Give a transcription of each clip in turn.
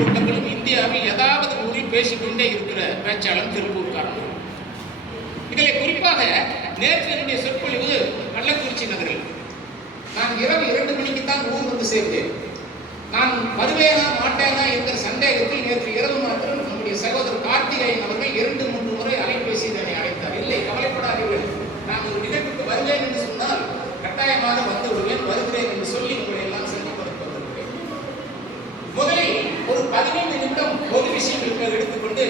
பொதுக்கூட்டங்களும் இந்தியாவில் ஏதாவது ஊரில் பேசிக்கொண்டே இருக்கிற பேச்சாளர் திருப்பூர்காரன். இதில் குறிப்பாக நேற்று என்னுடைய சொற்பொழிவு கள்ளக்குறிச்சி நகரில். நான் இரவு 2 மணிக்கு தான் ஊர் வந்து சேர்ந்தேன். நான் வருவேனா மாட்டேனா என்கிற சந்தேகத்தில் நேற்று இரவு மாத்திரம் நம்முடைய சகோதரர் கார்த்திகேயன் அவர்கள் 2-3 முறை அலைபேசியில் என்னை அழைத்தார். இல்லை, கவலைப்படாதீர்கள், நான் ஒரு நிகழ்வுக்கு வருவேன் என்று சொன்னால் கட்டாயமாக வந்து விடுவேன், வருகிறேன் என்று சொல்லி உங்களை எல்லாம் சந்திப்பதற்கு வந்திருக்கிறேன். முதலில் ஒரு 15 நிமிடம் பொது விஷயங்களுக்கு எடுத்துக்கொண்டு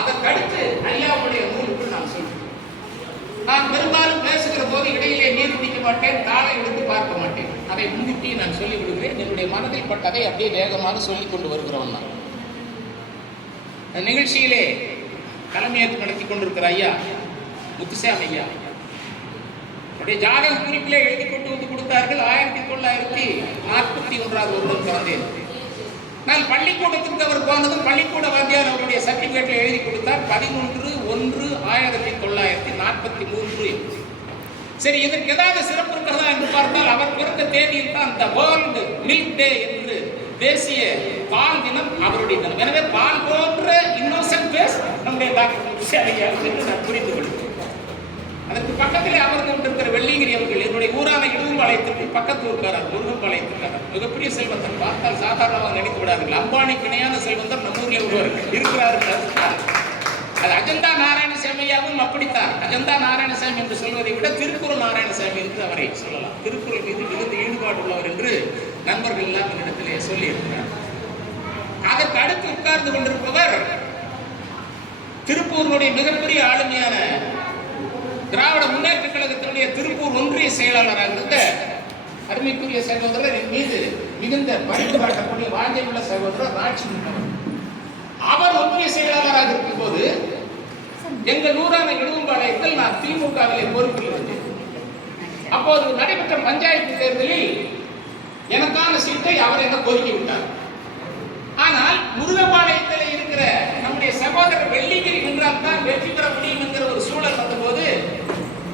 அதற்கடுத்து ஐயாவுடைய நூலுக்கு நான் சொல்கிறேன். நான் பெரும்பாலும் பேசுகிற போது இடையிலே நீர் குடிக்க மாட்டேன், தாளை எடுத்து பார்க்க மாட்டேன். அதை முன்னிட்டு நான் சொல்லி விடுகிறேன். என்னுடைய மனதில் பட்டதை அப்படியே வேகமாக சொல்லிக் கொண்டு வருகிறவன் தான். நிகழ்ச்சியிலே தலைமையேற்று நடத்தி கொண்டிருக்கிற ஐயா முத்துசாமி ஐயா அவருடைய ஜாதக குறிப்பிலே எழுதி கொண்டு வந்து கொடுத்தார்கள். 1941 வருடம் பிறந்தேன். நான் பள்ளிக்கூடத்துக்கு அவர் போனதும் பள்ளிக்கூட வாத்தியார் அவருடைய சர்டிபிகேட்டில் எழுதி கொடுத்தார் 11/1/1943. சரி, இதற்கு ஏதாவது சிறப்பு இருக்கிறதா என்று பார்த்தால் அவர் பிறந்த தேதியில் தான் இந்த வேர்ல்டு மில்க் டே என்று தேசிய பால் தினம் அவருடைய தினம். எனவே பால் போன்ற இன்னோசன்ட் பேஸ் நம்முடைய டாக்டர் என்று நான் புரிந்து கொள்கிறேன். அதற்கு பக்கத்தில் அமர்ந்து கொண்டிருக்கிற வெள்ளிங்கிரி அவர்கள் என்னுடைய ஊரான இடும்பாளையத்திற்கு பக்கத்து ஊருக்காரர் முருகம்பாளையத்திற்காக மிகப்பெரிய செல்வந்தன். பார்த்தால் சாதாரணமாக நினைத்து விடார்கள். அம்பானிக்கு இணையான செல்வந்தர் நம்ம ஊரில் ஒருவர் இருக்கிறார்கள். அது அஜந்தா நாராயணசாமியாவும் அப்படித்தான். அஜந்தா நாராயணசாமி என்று சொல்வதை விட திருக்குறள் நாராயணசாமி என்று அவரை சொல்லலாம். திருக்குறள் மீது மிகுந்த ஈடுபாடு உள்ளவர் என்று நண்பர்கள் எல்லாம் என்னிடத்திலே சொல்லி இருக்கிறார். அதற்கு அடுத்து உட்கார்ந்து கொண்டிருப்பவர் திருப்பூரினுடைய மிகப்பெரிய ஆளுமையான திராவிட முன்னேற்ற கழகத்தினுடைய திருப்பூர் ஒன்றிய செயலாளராக இருந்த அருமைக்குரிய சகோதரர் என் மீது மிகுந்த பரிந்து காட்டக்கூடிய வாஞ்சையுள்ள சகோதரர் ராட்சி. அவர் ஒன்றிய செயலாளராக இருக்கும் போது எங்கள் ஊரான இடும்பாளையத்தில் நான் திமுகவிலே பொறுப்பில் இருந்தேன். அப்போது நடைபெற்ற பஞ்சாயத்து தேர்தலில் எனக்கான சீட்டை அவர் என்ன கோரிக்கை விட்டார். ஆனால் முருகம்பாளையத்தில் இருக்கிற நம்முடைய சகோதரர் வெள்ளிங்கிரி என்றால் தான் வெற்றி பெற முடியும் என்கிற ஒரு சூழல் வந்தபோது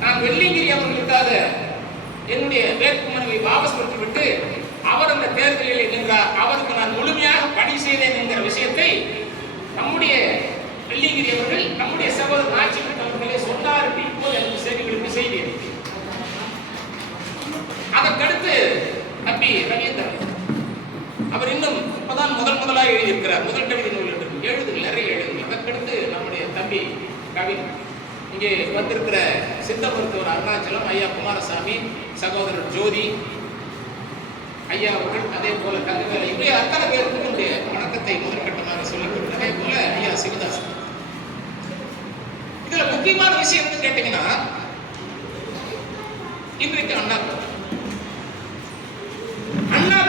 நான் வெள்ளிங்கிரி அவர்களுக்காக என்னுடைய வேட்புமனுவை வாபஸ் பெற்றுவிட்டு அவர் அந்த தேர்தலில் நின்றார். அவருக்கு நான் முழுமையாக பணி செய்தேன் என்கிற விஷயத்தை நம்முடைய வெள்ளிங்கிரி அவர்கள் நம்முடைய சகோதரர் ஆட்சி அவர்களே சொன்னார். இப்போது எனக்கு செய்திகளுக்கு செய்தி. அதற்கடுத்து தம்பி ரவீந்திரன் அவர் இன்னும் இப்பதான் முதலாக எழுதியிருக்கிறார். முதல் கவிதை நூல் நிறைய எழுது. அதற்கடுத்து நம்முடைய தம்பி கவின், இங்கே வந்திருக்கிற சித்த மருத்துவர் அருணாச்சலம் ஐயா, குமாரசாமி, சகோதரர் ஜோதி ஐயா அவர்கள், அதே போல தங்கவேலை, இப்படி அத்தனை பேருக்கு என்னுடைய வணக்கத்தை முதற்கட்டமாக சொல்லிக். அதே போல ஐயா சிவதாஸ். இதுல முக்கியமான விஷயம் என்ன கேட்டீங்கன்னா, இன்றைக்கு அண்ணா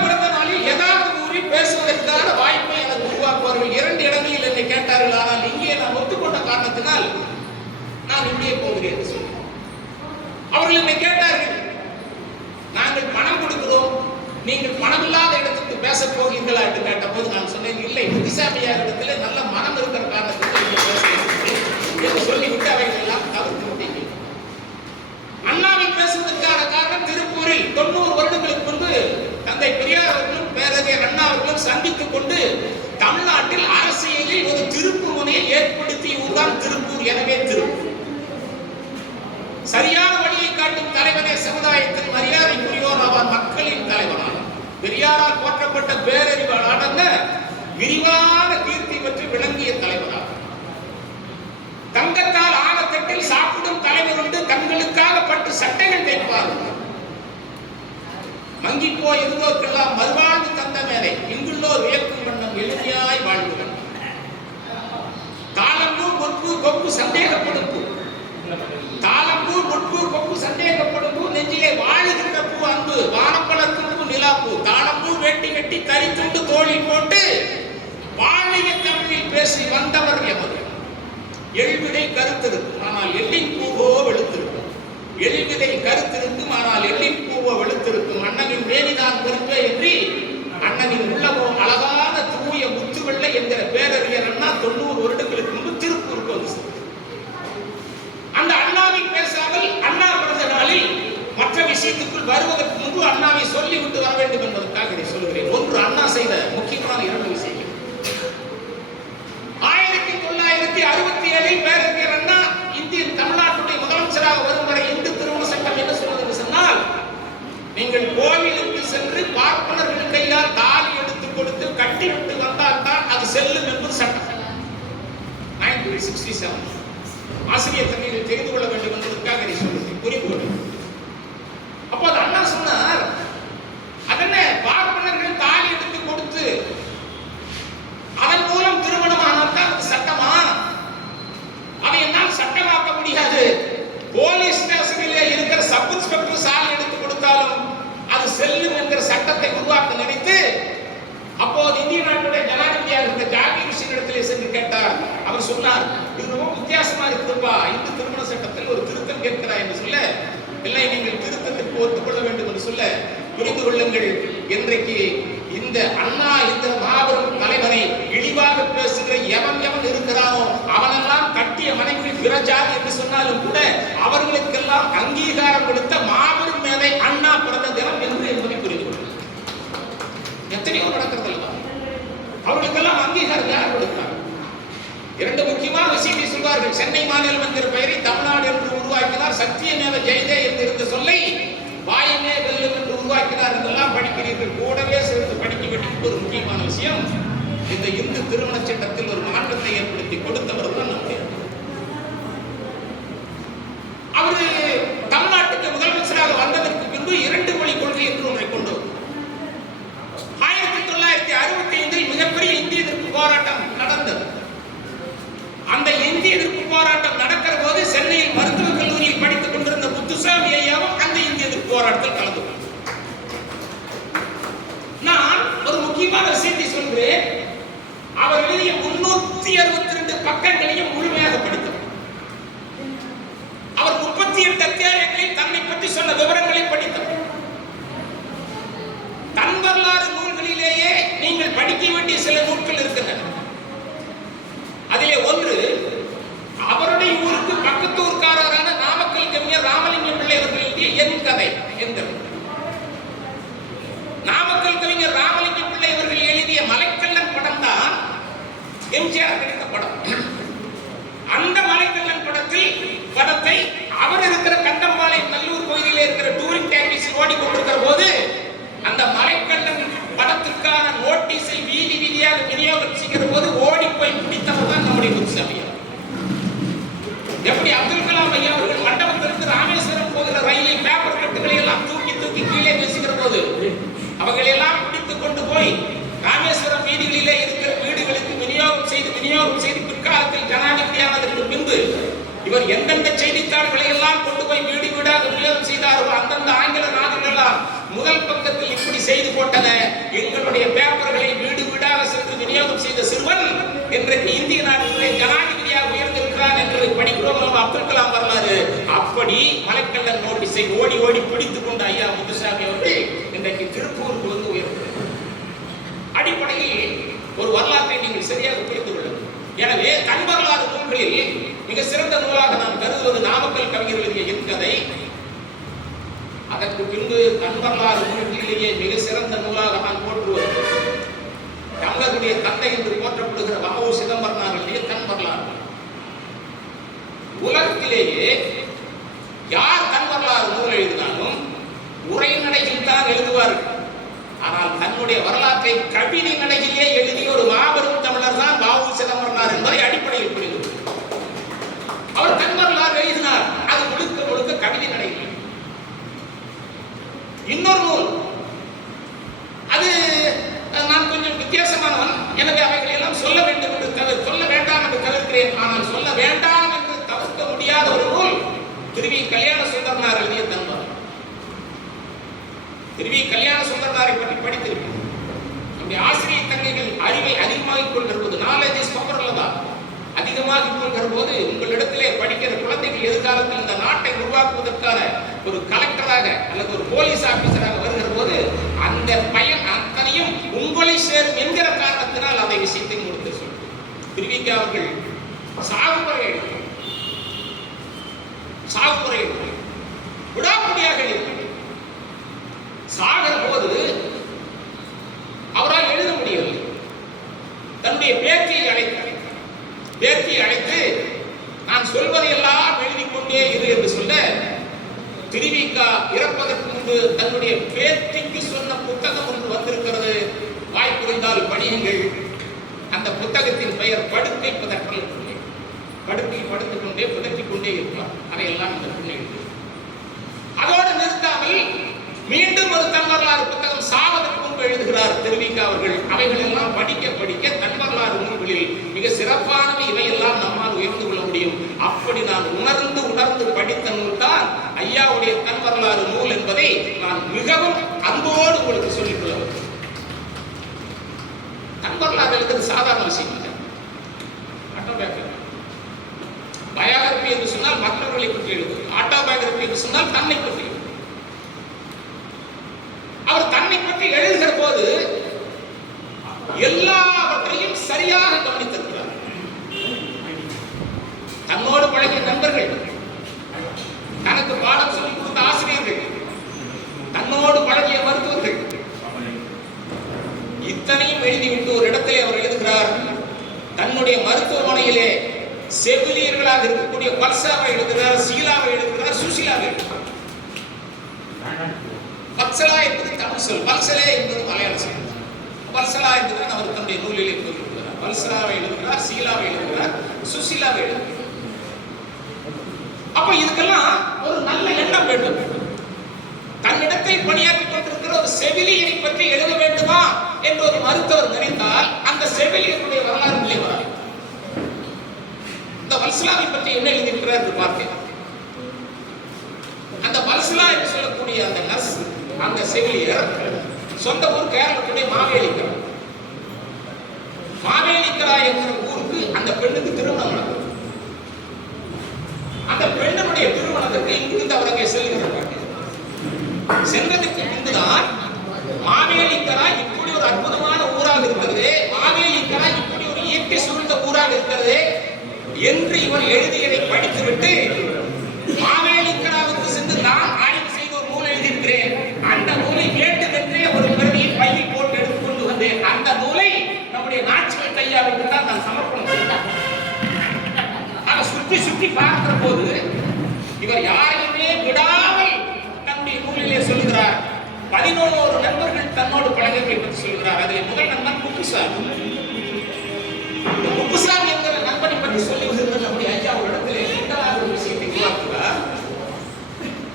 பிறந்த நாளில் ஏதாவது ஊரில் பேசுவதற்கான வாய்ப்பை எனக்கு உருவாக்குவார்கள். 2 இடங்களில் என்னை கேட்டார்கள். ஆனால் இங்கே நான் ஒத்துக்கொண்ட காரணத்தினால் நான் இங்கே போகிறேன் என்று சொல்லி அவர்கள் என்னை கேட்டார்கள், நாங்கள் பணம் கொடுக்கிறோம், நீங்கள் பணமில்லாத இடத்துக்கு பேச போகிறீர்களா என்று கேட்டபோது நான் சொன்னேன், இல்லை, முத்துசாமியார் இடத்துல நல்ல மனம் இருக்கிற காரணத்துக்கு நீங்க பேசுகிறேன் என்று சொல்லிவிட்டு அவைகள் எல்லாம் தவிர்த்து விட்டீங்க. அண்ணாவில் பேசுவதற்கான காரணம் திருப்பூரில் 90 வருடங்களுக்கு முன்பு தந்தை பெரியார் அவர்களும் பேரறிஞர் அண்ணா அவர்களும் சந்தித்துக் கொண்டு தமிழ்நாட்டில் அரசியலில் ஒரு திருப்பு முனையை ஏற்படுத்திய ஊர்தான் திருப்பூர். எனவே திருப்பூர் சரியான வழியை காட்டும் தலைவனே சமுதாயத்தில் மரியாதைக்குரியோர் ஆவார். மக்களின் தலைவனான பெரியாரால் போற்றப்பட்ட பேரறிவாளர் விரிவான கீர்த்தி பற்றி விளங்கிய தலைவராக தங்கத்தால் ஆனத்தட்டில் சாப்பிடும் தலைவர் உண்டு. கண்களுக்காக பட்டு சட்டைகள் தைப்பார்கள். மங்கிப்போ எதுவோக்கெல்லாம் மறுவாழ்வு தந்த மேலே இங்குள்ளோர் வியக்கும் வண்ணம் எளிமையாய் வாழ்வுகள். தாளம்பூர் பொற்பு கொப்பு சந்தேகப்படும் பூ, தாளம்பூர் பொற்பு கொப்பு சந்தேகப்படும் பூ, நெஞ்சிலே வாழுகின்ற பூ அன்பு, வானப்பழக்கும் பூ நிலாப்பூ, தாளம்பூ வேட்டி கட்டி தரித்துண்டு தோளில் போட்டு வாழிய தமிழில் பேசி வந்தவர் எமது. எழுவிடை கருத்திருக்கும் ஆனால் எள்ளின் பூவோ வெளுத்திருக்கும். எழுவிடை கருத்திருக்கும் ஆனால் எள்ளின் பூவோ வெளுத்திருக்கும். அண்ணனின் மேனிதான் பெருமை என்று அண்ணனின் உள்ளமோ அழகான தூய முத்துவெள்ளை என்கிற பேரறிஞர் அண்ணா 90 வருடங்களுக்கு முன்பு திருப்பூருக்கு வந்து அந்த அண்ணாவை பேசாமல் அண்ணா பிறந்த நாளில் மற்ற விஷயத்துக்குள் வருவதற்கு முன்பு அண்ணாவை சொல்லிவிட்டு வர வேண்டும் என்பதற்காக இதை சொல்கிறேன். ஒன்று, அண்ணா செய்த முக்கியமான 2 விஷயங்கள். 57 பேரறிஞர் அண்ணா இந்திய தமிழ்நாட்டுடைய முதலமைச்சராக வரும் வரை இந்து திருமண சட்டம் என்ன சொல்வது சொன்னால், நீங்கள் கோவிலுக்கு சென்று பார்ப்பனர்கள் கையால் தாலி எடுத்து கொடுத்து கட்டிவிட்டு வந்தால் தான் அது செல்லும் என்று சட்டம். 1967 ஆசிரியர் தன்மையில் தெரிந்து கொள்ள வேண்டும் என்பதற்காக இதை சொல்லுங்கள், குறிப்பு. அப்போது அண்ணா சொன்னார், அதென்ன பார்ப்பனர்கள் தாலி எடுத்து கொடுத்து அதன் மூலம் திருமணம் ஆனால் தான் அது சட்டமா? அதை என்னால் சட்டமாக்க முடியாது. போலீஸ் ஸ்டேஷனிலே இருக்கிற சப் இன்ஸ்பெக்டர் சாலி எடுத்து கொடுத்தாலும் அது செல்லும் என்கிற சட்டத்தை உருவாக்க நினைத்து அப்போது இந்திய நாட்டுடைய ஜனாதிபதியாக இருந்த ஜாகிர் ஹுசைன் இடத்திலே சென்று கேட்டார். அவர் சொன்னார், இது ரொம்ப வித்தியாசமா இருக்குப்பா, இந்து திருமண சட்டத்தில் ஒரு திருத்தம் கேட்கிறார் என்று சொல்ல, இல்லை நீங்கள் திருத்தத்திற்கு ஒத்துக்கொள்ள வேண்டும் என்று சொல்ல, புரிந்து கொள்ளுங்கள், இன்றைக்கு இந்த அண்ணா இந்த மாபெரும் தலைவரை இழிவாக பேசுகிற எவன் இருக்கிறானோ அவனெல்லாம் கட்டிய மனைவி பிற ஜாதி என்று சொன்னாலும் கூட அவர்களுக்கெல்லாம் அங்கீகாரம் கொடுத்த மாபெரும் மேதை அண்ணா பிறந்த தினம் என்று என்பதை புரிந்து கொள்ளுங்கள். எத்தனையோ நடக்கிறது அல்லவா? அவர்களுக்கெல்லாம் அங்கீகாரம் யார் கொடுக்கிறார்? இரண்டு முக்கியமான விஷயத்தை சொல்வார்கள். சென்னை மாநிலம் என்கிற பெயரை தமிழ்நாடு என்று உருவாக்கினார். சத்தியமேவ ஜெயதே என்று இருந்த சொல்லை வாயுமே வெல்லும் என்று உருவாக்கினார் என்றெல்லாம் படிக்கிறீர்கள். கூடவே சேர்த்து படிக்க வேண்டிய ஒரு முக்கியமான விஷயம், இந்த இந்து திருமண சட்டத்தில் ஒரு மாற்றத்தை ஏற்படுத்தி கொடுத்தவர் தான் நம்முடைய அவரு தமிழ்நாட்டுக்கு முதலமைச்சராக வந்ததற்கு பின்பு 2 மொழி கொள்கை என்று ஒன்றை கொண்டு 1965 மிகப்பெரிய இந்திய எதிர்ப்பு போராட்டம் நடந்தது. அந்த இந்திய எதிர்ப்பு போராட்டம் நடக்கிற போது சென்னையில் மருத்துவக் கல்லூரியில் படித்துக் கொண்டிருந்த முத்துசாமி ஐயாவும் அந்த இந்திய எதிர்ப்பு போராட்டத்தில் கலந்து கொண்டார். நான் ஒரு முக்கியமான விஷயத்தை சொல்கிறேன். அவர் எழுதிய 362 பக்கங்களையும் முழுமையாக படித்தார். அவர் 38 அத்தியாயங்களில் தன்னை பற்றி சொன்ன விவரங்களை படித்தார். தன் வரலாறு நூல்களிலேயே நீங்கள் படிக்க வேண்டிய சில நூல்கள் இருக்கின்றன. அதிலே ஒன்று, அவருடைய ஊருக்கு பக்கத்து ஊர்க்காரரான நாமக்கல் கவிஞர் ராமலிங்கம் பிள்ளை அவர்கள் எழுதிய என் கதை என்கிற நாமக்கல் கவிஞர் ராமலிங்கம் பிள்ளை அவர்கள் எழுதிய மலைக்கல்லன் படம் தான் எம்ஜிஆர் நடித்த படம். அந்த மலைக்கல்லன் படத்தை அவர் இருக்கிற கண்டம்பாளையம் நல்லூர் பகுதியில் இருக்கிற டூரிங் டாக்ஸி ஓடிக்கொண்டிருக்கிற போது அந்த மலைக்கல்லன் படத்திற்கான நோட்டீஸை வீதி வீதியாக விநியோகம் செய்கிற போது ஓடி போய் பிடித்தவர் தான் நம்முடைய முத்துசாமி. எப்படி அப்துல் கலாம் ஐயா அவர்கள் மண்டபத்திலிருந்து ராமேஸ்வரம் போகிற ரயிலில் பேப்பர் கட்டுகளை எல்லாம் தூக்கி தூக்கி கீழே வீசுகிற போது அவர்கள் எல்லாம் பிடித்துக் கொண்டு போய் ராமேஸ்வரம் வீதிகளிலே இருக்கிற வீடுகளுக்கு விநியோகம் செய்து பிற்காலத்தில் ஜனாதிபதியானதற்கு பின்பு இவர் எந்தெந்த செய்தித்தாள்களை எல்லாம் கொண்டு போய் வீடு வீடாக விநியோகம் செய்தாரோ அந்தந்த ஆங்கில நாடுகள் எல்லாம் முதல் பக்கத்தில் இப்படி செய்து போட்டன. எங்களுடைய பேப்பர்களை வீடு வீடாக சென்று விநியோகம் செய்த சிறுவன் இன்றைக்கு இந்திய நாட்டிலே ஜனாதிபதியாக உயர்ந்திருக்கிறார் என்று படிக்கிறோம். அப்துல் கலாம் வரலாறு. அப்படி மலைக்கல்லன் நோட்டீஸை ஓடி ஓடி பிடித்துக் கொண்ட ஐயா முத்துசாமி அவர்கள் இன்றைக்கு திருப்பூருக்கு வந்து உயர்ந்தார். அடிப்படையில் ஒரு வரலாற்றை நீங்கள் சரியாக புரிந்து கொள்ளுங்கள். எனவே தன் வரலாறு நூல்களில் மிக சிறந்த நூலாக நாம் கருதுவது நாமக்கல் கவிஞர் எழுதிய என் கதை. அதற்கு பின்பு தன் வரலாறு நூல்களிலேயே மிக சிறந்த நூலாக நான் போற்றுவது தமிழர்களுடைய தந்தை என்று போற்றப்படுகிற வ.உ. சிதம்பரனார் எழுதிய தன் வரலாறு. உலகத்திலேயே யார் தன் வரலாறு நூல் எழுதினாலும் உரைநடையில் தான் எழுதுவார்கள். ஆனால் தன்னுடைய வரலாற்றை கவிதை நடையிலே எழுதிய ஒரு மாபெரும் தமிழர் தான் வ.உ. சிதம்பரனார் என்பதை அடிப்படையில் புரிந்து அவர் தன் வரலாறு எழுதினார். அது முழுக்க முழுக்க கவிதை நடையில். இன்னொரு நூல், அது நான் கொஞ்சம் வித்தியாசமானவன், எனவே அவைகளை எல்லாம் சொல்ல வேண்டும் என்று சொல்ல வேண்டாம் என்று தவிர்க்கிறேன். ஆனால் சொல்ல வேண்டாம் என்று தவிர்க்க முடியாத ஒரு நூல் திருவி கல்யாண சுந்தரனார் எழுதிய தன்வர். திருவி கல்யாண சுந்தரனாரை பற்றி படித்திருக்கிறேன். நம்முடைய ஆசிரியர் தங்கைகள் அறிவை அதிகமாகிக் கொள்கிற போது, நாலேஜ் இஸ் பவர் அல்லவா, அதிகமாகிக் கொள்கிற போது உங்களிடத்திலே படிக்கிற குழந்தைகள் எதிர்காலத்தில் இந்த நாட்டை உருவாக்குவதற்கான ஒரு கலெக்டராக அல்லது ஒரு போலீஸ் ஆபீசராக வருகிற போது அந்த பயன் அத்தனையும் உங்களை சேரும் என்கிற காரணத்தினால் அதை விஷயத்தை முடித்து சொல்லுங்கள். திருவிக்கா அவர்கள் சாகுமுறை விடாமுடியாக சாகிற போது அவரால் எழுத முடியவில்லை. தன்னுடைய பேத்தியை அழைத்து நான் சொல்வதையெல்லாம் எழுதி கொண்டே இரு என்று சொல்ல திருவிக இறப்பதற்கு முன்பு தன்னுடைய பேத்திக்கு சொன்ன புத்தகம் ஒன்று வந்திருக்கிறது, வாய்ப்புரிந்தால் படியுங்கள். அந்த புத்தகத்தின் பெயர் படுக்கை பதற்றல். படுக்கை படுத்துக் கொண்டே புதற்றிக் கொண்டே இருப்பார். அதையெல்லாம் இந்த பெண்ணை அதோடு நிறுத்தாமல் மீண்டும் ஒரு தன் வரலாறு புத்தகம் சாவதற்கு முன்பு எழுதுகிறார் திருவிக அவர்கள். அவைகள் எல்லாம் படிக்க படிக்க தன் வரலாறு நூல்களில் மிக சிறப்பானவை இவையெல்லாம் நம்மால் உயர்ந்து கொள்ள முடியும். அப்படி நான் உணர்ந்து படித்த நூல் தான் ஐயாவுடைய தன் வரலாறு நூல் என்பதை நான் மிகவும் அன்போடு உங்களுக்கு சொல்லிக் கொள்ள வேண்டும். தன் வரலாறு எழுதுறது சாதாரண விஷயம் இல்லை. பயோகிராபி என்று சொன்னால் மற்றவர்களை பற்றி எழுதுவது, ஆட்டோபயோகிராபி என்று சொன்னால் தன்னை பற்றி. அவர் தன்னை பற்றி எழுதுகிற போது எல்லாவற்றையும் சரியாக கவனித்திருக்கிறார். தன்னோடு பழகிய நண்பர்கள், தனக்கு பாடம் சொல்லிக் கொடுத்த ஆசிரியர்கள், தன்னோடு பழகிய மருத்துவர்கள், இத்தனையும் எழுதிவிட்டு ஒரு இடத்திலே அவர் எழுதுகிறார், தன்னுடைய மருத்துவமனையிலே செவிலியர்களாக இருக்கக்கூடிய பல்சாவை எழுதுகிறார், சீலாவை எழுதுகிறார், சுசீலாவை எழுதுகிறார். பல்சலா என்பது தமிழ் சொல், பல்சலே என்பது மலையாள சொல். பல்சலா என்பது அவர் தன்னுடைய நூலிலே குறிப்பிடுகிறார். பல்சலாவை எழுதுகிறார், சீலாவை எழுதுகிறார், சுசீலாவை எழுதுகிறார். அப்ப இதுக்கெல்லாம் ஒரு நல்ல எண்ணம் வேண்டும். தன்னிடத்தை பணியாற்றிக் கொண்டிருக்கிற ஒரு செவிலியரை பற்றி எழுத வேண்டுமா என்று ஒரு மருத்துவர் நினைத்தால் அந்த செவிலியருடைய வரலாறு நிலை வராது. இந்த வல்சலாவை பற்றி என்ன எழுதியிருக்கிறார் என்று பார்த்தேன். அந்த வல்சலா என்று சொல்லக்கூடிய அந்த நர்ஸ், அந்த செவிலியர் சொந்த ஊர் கேரளத்துடைய மாவேலிக்கரா. மாவேலிக்கரா என்கிற ஊருக்கு அந்த பெண்ணுக்கு திருமணம் நடந்தது. அந்த பெண்ணுடைய திருமணத்திற்கு இங்கிருந்து அவர் அங்கே செல்கிறார். சென்றதுக்கு முன்புதான் மாவேலிக்கரா இப்படி ஒரு அற்புதமான ஊராக இருக்கிறது, மாவேலிக்கரா இப்படி ஒரு இயற்கை சூழ்ந்த ஊராக இருக்கிறது என்று இவர் எழுதியதை படித்துவிட்டு மாவேலிக்கராவுக்கு சென்று நான் ஆய்வு செய்த ஒரு நூல் எழுதியிருக்கிறேன். அந்த நூலை வேண்டுமென்றே ஒரு பிரதியை பையில் போட்டு எடுத்துக்கொண்டு வந்தேன். அந்த நூலை நம்முடைய நாச்சிகள் கையாவுக்கு தான் நான் சமர்ப்பணம் செய்தேன். அதை சுற்றி சுற்றி பார்க்கிற போது இவர் யாரையுமே விடாமல் தன்னுடைய நூலிலே சொல்கிறார். 11 நண்பர்கள் தன்னோடு பழகியதை பற்றி சொல்கிறார். அதில் முதல் நண்பன் குப்புசாமி. குப்புசாமி என்கிற நண்பனை பற்றி சொல்லி வருகிற நம்முடைய ஐயா ஒரு இடத்துல இரண்டாவது ஒரு விஷயத்தை உருவாக்குவார்.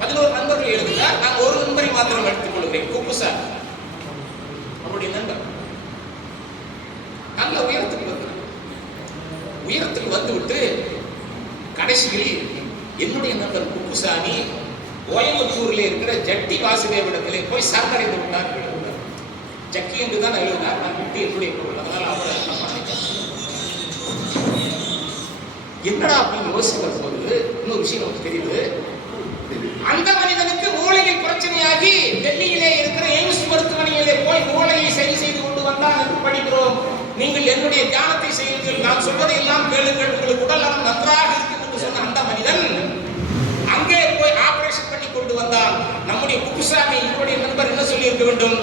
11 நண்பர்கள் எழுதுகிறார். நான் ஒரு நண்பரை மாத்திரம் எடுத்துக் கொள்கிறேன், குப்புசாமி. அவருடைய நண்பர் நல்ல உயரத்துக்கு வந்துவிட்டு கடைசியில் என்னுடைய நண்பர் குப்புசாமி கோயம்புத்தூரில் இருக்கிற ஜட்டி வாசுதேவனிடத்திலே போய் சரணடைந்து விட்டார். ஜக்கி என்று தான் எழுதினார். நான் விட்டு என்னுடைய பொருள், அதனால அவர் என்னடா அப்படின்னு யோசிக்கிற போது இன்னொரு விஷயம் நமக்கு தெரியுது. அந்த மனிதனுக்கு மூளையில் பிரச்சனையாகி டெல்லியிலே இருக்கிற எய்ம்ஸ் மருத்துவமனையிலே போய் மூளையை சரி செய்து கொண்டு வந்தான் என்று படிக்கிறோம். நீங்கள் என்னுடைய தியானத்தை செய்யுங்கள், நான் சொல்வதை எல்லாம் கேளுங்கள், உங்களுக்கு உடல் நலம் நன்றாக இருக்கும் என்று சொன்ன அந்த மனிதன் அங்கே போய் ஆபரேஷன் பண்ணி கொண்டு வந்தால் நம்முடைய குப்புசாமி என்னுடைய நண்பர் என்ன சொல்லி இருக்க வேண்டும்,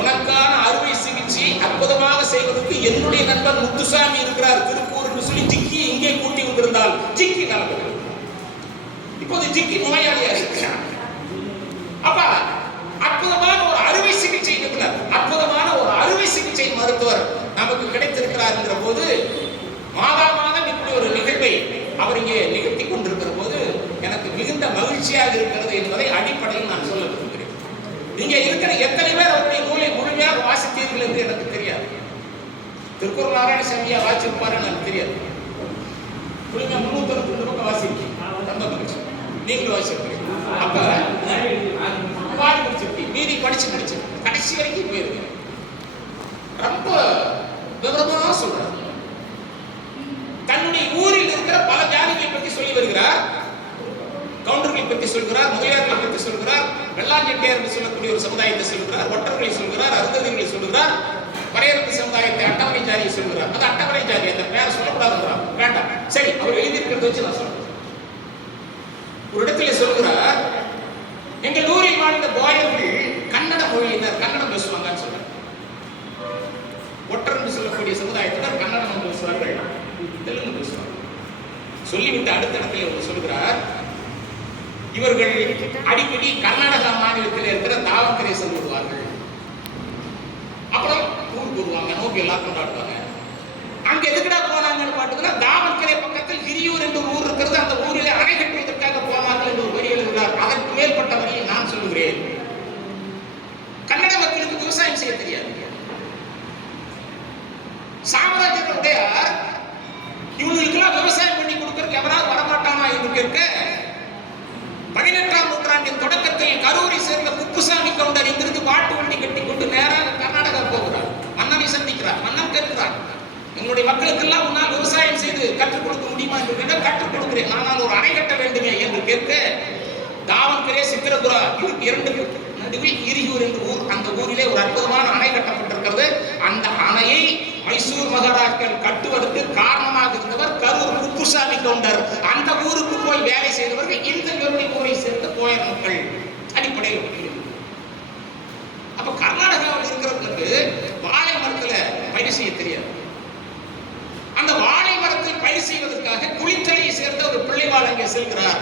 உனக்கான அறுவை சிகிச்சை அற்புதமாக செய்வதற்கு என்னுடைய நண்பர் முத்துசாமி இருக்கிறார் திருப்பூர் என்று சொல்லி ஜிக்கியை இங்கே கூட்டி கொண்டிருந்தால் ஜிக்கி நலப்படும். இப்போது ஜிக்கி நோயாளியாக இருக்கிறார். அப்ப அற்புதமான ஒரு அறுவை சிகிச்சை நிபுணர், அற்புதமான ஒரு அறுவை சிகிச்சை மருத்துவர் நமக்கு கிடைத்திருக்கிறார் என்கிற போது மாதம் இப்படி ஒரு நிகழ்வை அவர் இங்கே நிகழ்த்தி கொண்டிருக்கிற போது எனக்கு மிகுந்த மகிழ்ச்சியாக இருக்கிறது என்பதை அடிப்படையில் நான் சொல்ல விரும்புகிறேன். நீங்க இருக்கிற எத்தனை பேர் அவருடைய நூலை முழுமையாக வாசித்தீர்கள் என்று எனக்கு தெரியாது. திருக்குறள் நாராயணசாமியா வாசிப்பாரு எனக்கு தெரியாது. முழுமையா 362 பக்கம் வாசிப்பீங்க, ரொம்ப மகிழ்ச்சி. நீங்களும் வாசிப்பீங்க. அப்ப பாடி முடிச்சிருக்கீங்க, மீதி படிச்சு கடைசி வரைக்கும் போயிருக்கேன். ரொம்ப விவரமா சொல்றார். தன்னுடைய ஊரில் இருக்கிற பல ஜாதிகளை பற்றி சொல்லி வருகிறார். கவுண்டர்களை பற்றி சொல்கிறார், முதலியார்களை பற்றி சொல்கிறார், வெள்ளாஞ்செட்டியார் என்று சொல்லக்கூடிய ஒரு சமுதாயத்தை சொல்கிறார், ஒற்றர்களை சொல்கிறார், அருந்ததிகளை சொல்கிறார், வரையறுப்பு சமுதாயத்தை அட்டவணை ஜாதியை சொல்கிறார். அது அட்டவணை ஜாதி, அந்த பேர் சொல்லக்கூடாதுங்கிறார். வேண்டாம், சரி, அவர் எழுதியிருக்கிறத வச்சு நான் சொல்றேன். ஒரு இடத்துல சொல்கிறார், எங்கள் ஊரில் வாழ்ந்த போயர்கள் கன்னட மொழியினர், கன்னடம் பேசுவாங்கன்னு சொல்றார். ஒற்றர் என்று சொல்லக்கூடிய சமுதாயத்தினர் கன்னடம் பேசுவார்கள், தெலுங்கு பேசுவார்கள். சொல்லிவிட்டு அடுத்த இடத்துல அவர் சொல்கிறார், இவர்கள் அடிக்கடி கர்நாடகா மாநிலத்தில் இருக்கிற தாவக்கரை செல்வார்கள், அப்புறம் ஊருக்கு வருவாங்க, நோக்கி எல்லாம் கொண்டாடுவாங்க. அங்க எதுக்குடா போனாங்கன்னு பாத்தீங்கன்னா, தாவக்கரை பக்கத்தில் ஹிரியூர் என்ற ஊர் இருக்கிறது, அந்த ஊரில் அணை கட்டுவதற்காக போனார்கள் என்று ஒரு வரி எழுதுகிறார். அதற்கு மேற்பட்ட வரியை நான் சொல்லுகிறேன். கன்னட மக்களுக்கு விவசாயம் செய்ய தெரியாது. சாமராஜனுடைய இவங்களுக்கெல்லாம் விவசாயம் பண்ணி கொடுக்கறதுக்கு எவராது வரமாட்டானா என்று கேட்க, 18ஆம் நூற்றாண்டின் தொடக்கத்தில் கரூரை சேர்ந்த குப்புசாமி கவுண்டர் இங்கிருந்து மாட்டு வண்டி கட்டி கொண்டு நேராக கர்நாடகா போகிறார். மன்னனை சந்திக்கிறார். மன்னன் கேட்கிறார், எங்களுடைய மக்களுக்கெல்லாம் உன்னால் விவசாயம் செய்து கற்றுக் கொடுக்க முடியுமா என்று கேட்டால், கற்றுக் கொடுக்கிறேன், ஆனால் ஒரு அணை கட்ட வேண்டுமே என்று கேட்க, தாவன்கரே சித்திரதுரா இரண்டு நடுவில் இரியூர் என்ற ஊர், அந்த ஊரிலே ஒரு அற்புதமான அணை கட்டப்பட்டிருக்கிறது. அந்த அணையை மைசூர் மகாராஜர்கள் கட்டுவதற்கு காரணமாக இருந்தவர் கரூர் குப்புசாமி கவுண்டர். அந்த ஊருக்கு போய் வேலை செய்தவர்கள் இந்த ஊரை சேர்ந்த கோயர் மக்கள் அடிப்படையில். அப்ப கர்நாடகாவில் இருக்கிறவங்களுக்கு வாழை மரத்துல பயிர் செய்ய தெரியாது. அந்த வாழை மரத்தில் பயிர் செய்வதற்காக குளித்தலையை சேர்ந்த ஒரு பிள்ளைவாள் அங்கே செல்கிறார்.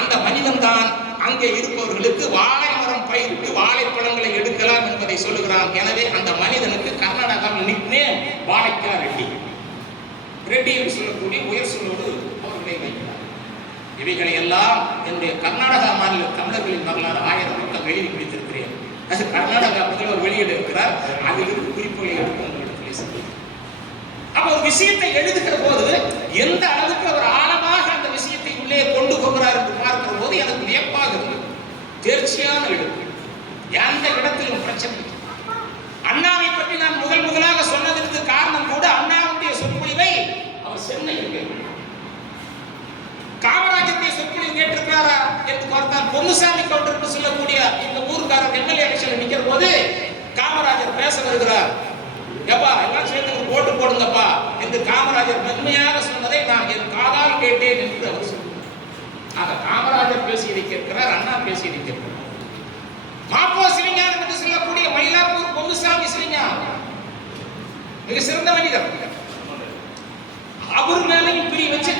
அந்த மனிதன் தான் அங்கே இருப்பவர்களுக்கு வாழை மரம் பயிரிட்டு வாழைப்பழங்களை எடுக்கலாம் என்பதை சொல்லுகிறான். எனவே அந்த மனிதனுக்கு கர்நாடகாவில் நிக்நேம் வாழைக்கா ரெட்டி. ரெட்டி என்று சொல்லக்கூடிய உயர் சொல்லோடு அவர்களை வைக்கிறார். இவைகளை எல்லாம் என்னுடைய கர்நாடகா மாநில தமிழர்களின் வரலாறு 1000 பக்கம் எழுதி பிடித்திருக்கிறேன். அது கர்நாடகா முதல்வர் வெளியிட இருக்கிறார். அதிலிருந்து குறிப்புகளை எடுத்து உங்களிடத்திலே சொல்லுங்கள். அப்ப ஒரு விஷயத்தை எழுதுகிற போது எந்த அளவுக்கு அவர் ஆழமாக அந்த விஷயத்தை உள்ளே கொண்டு போகிறார் என்று பார்க்கிற போது எனக்கு வியப்பாக இருந்தது. தேர்ச்சியான எழுத்து, எந்த இடத்திலும் பிரச்சனை. அண்ணாவை பற்றி நான் முதலாக சொன்னதற்கு காரணம் கூட அண்ணாவுடைய சொற்பொழிவை அவர் சென்னையில் கேட்கிறார். காமராஜருடைய சொற்பொழிவு கேட்டிருக்கிறாரா என்று பார்த்தால், பொன்னுசாமி கவுண்டர் என்று சொல்லக்கூடிய இந்த ஊருக்காரர் எம்எல்ஏ எலெக்ஷன்ல நிற்கிற போது காமராஜர் பேச வருகிறார். எப்பா எல்லாம் சேர்ந்து ஓட்டு போடுங்கப்பா என்று காமராஜர் மென்மையாக சொன்னதை நான் என் காதால் கேட்டேன் என்று அவர் சொன்னார். ஆக காமராஜர் பேசியதை கேட்கிறார், அண்ணா பேசியதை கேட்கிறார். மாப்போ சிவஞானம் என்று சொல்லக்கூடிய மயிலாப்பூர் பொன்னுசாமி சிவஞானம் மிக சிறந்த மனிதர். அவர் மேலையும் பிரி வச்சு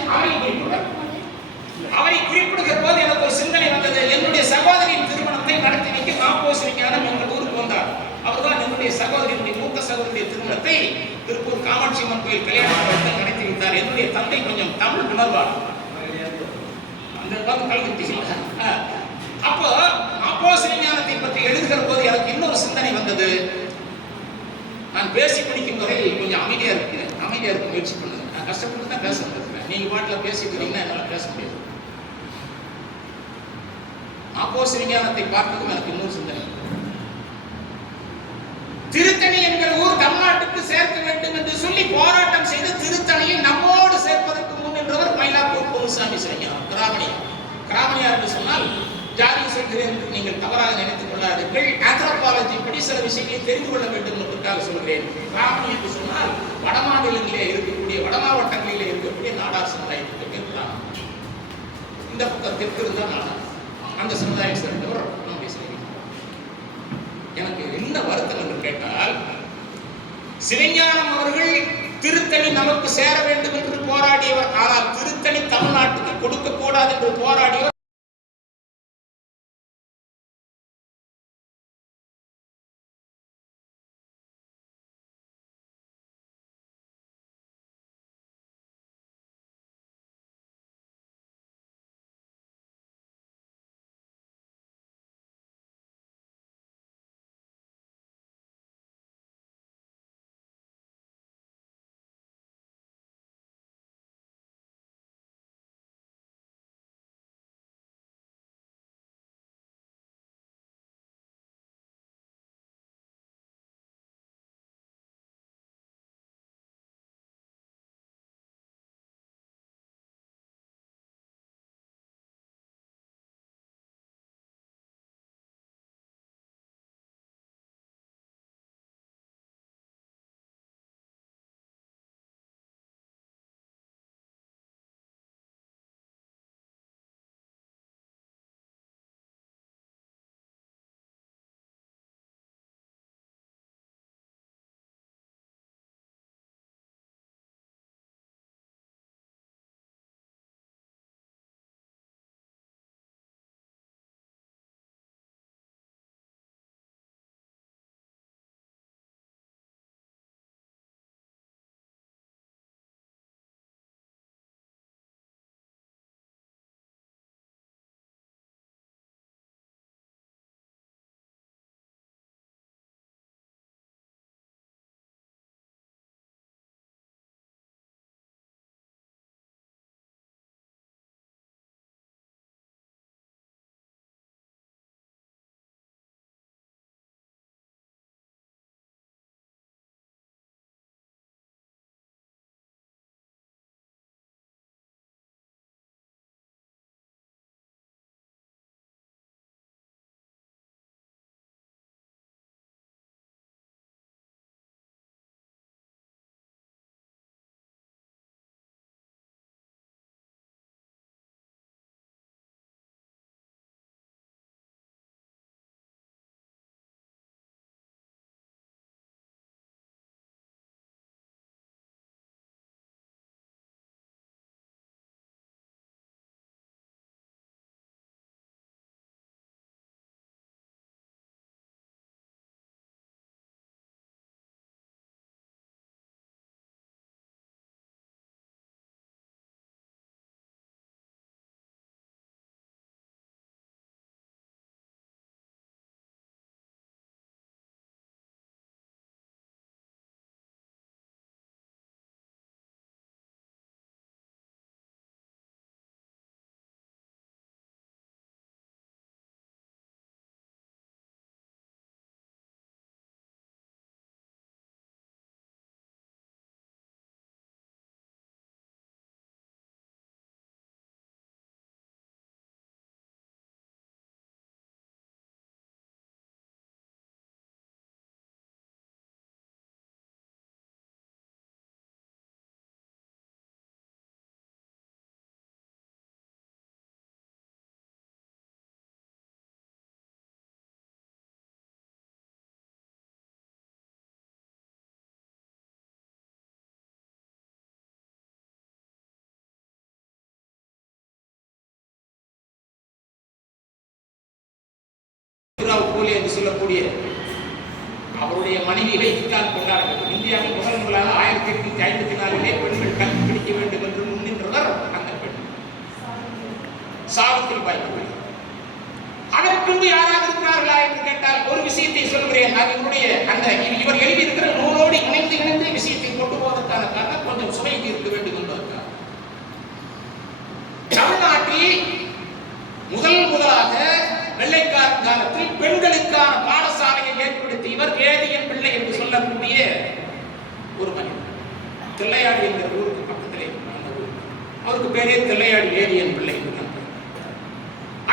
அவரை குறிப்பிடுகிற போது எனக்கு ஒரு சிந்தனை வந்தது. என்னுடைய சகோதரியின் திருமணத்தை நடத்தி வைக்க மாப்போ சிவஞானம் எங்கள் ஊருக்கு வந்தார். அவர்தான் என்னுடைய சகோதரியுடைய மூத்த சகோதரிய திருமணத்தை திருப்பூர் காமாட்சி அம்மன் கோயில் கல்யாண மண்டபத்தில் நடத்தி வைத்தார். என்னுடைய தந்தை கொஞ்சம் தமிழ் உணர்வார். அந்த கல்வி அப்போ அப்போ சிவஞானத்தை பற்றி எழுதுகிற போது எனக்கு இன்னொரு சிந்தனை வந்தது. நான் பேசி பிடிக்கும் வரை கொஞ்சம் அமைதியா இருக்க முயற்சி பண்ணுங்க. நான் கஷ்டப்பட்டு தான் பேச வந்திருக்கிறேன். நீங்க பாட்டில் பேசிக்கிறீங்கன்னா என்னால் பேச முடியாது. அப்போ சிவஞானத்தை பார்த்ததும் எனக்கு இன்னொரு சிந்தனை. திருத்தணி என்கிற ஊர் தமிழ்நாட்டுக்கு சேர்க்க வேண்டும் என்று சொல்லி போராட்டம் செய்து திருத்தணியை நம்மோடு சேர்ப்பதற்கு முன் என்றவர் மயிலாப்பூர் பொன்னுசாமி சிவஞானம். கிராமணியார் என்று சொன்னால் ஜாதி சொல்கிறேன் என்று நீங்கள் தவறாக நினைத்துக் கொள்ளாதீர்கள். ஆந்த்ரோபாலஜி படி சில விஷயங்களை தெரிந்து கொள்ள வேண்டும் என்பதற்காக சொல்கிறேன். கிராமணி என்று சொன்னால் வட மாநிலங்களிலே இருக்கக்கூடிய வட மாவட்டங்களிலே இருக்கக்கூடிய நாடார் சமுதாயத்துக்கு பேர் கிராமம். இந்த பக்கம் தெற்கு இருந்தால் நாடார். அந்த சமுதாயம் சேர்ந்தவர் நம்முடைய சிவஞானம். எனக்கு என்ன வருத்தம் என்று கேட்டால், சிவஞானம் அவர்கள் திருத்தணி நமக்கு சேர வேண்டும் என்று போராடியவர். ஆனால் திருத்தணி தமிழ்நாட்டுக்கு கொடுக்க கூடாது என்று போராடியவர். சொல்லக்கூடிய அவருடைய மனைவியை இஸ்லாம் கொண்டாட வேண்டும். இந்தியாவில் முதல் முதலாக 1854 பெண்கள் கல்வி படிக்க வேண்டும் என்று முன்னின்றவர் அந்த பெண் சாவித்திரிபாய் பூலே. அதற்கு முன்பு யாராவது இருக்கிறார்களா என்று கேட்டால் ஒரு விஷயத்தை சொல்கிறேன். அது இவருடைய அந்த இவர் எழுதியிருக்கிற நூலோடு இணைந்து விஷயத்தை கொண்டு போவதற்கான காரணம் கொஞ்சம் சுமை தீர்க்க வேண்டும் என்பதற்காக. தமிழ்நாட்டில் முதலாக வெள்ளைக்காரன் காலத்தில் பெண்களுக்கான பாடசாலையை ஏற்படுத்தியவர் வேதியன் பிள்ளை என்று சொல்லக்கூடிய ஒரு மனிதர். தில்லையாடி என்ற ஊருக்கு பக்கத்திலே அவருக்கு பேரே தில்லையாடி வேதியன் பிள்ளை.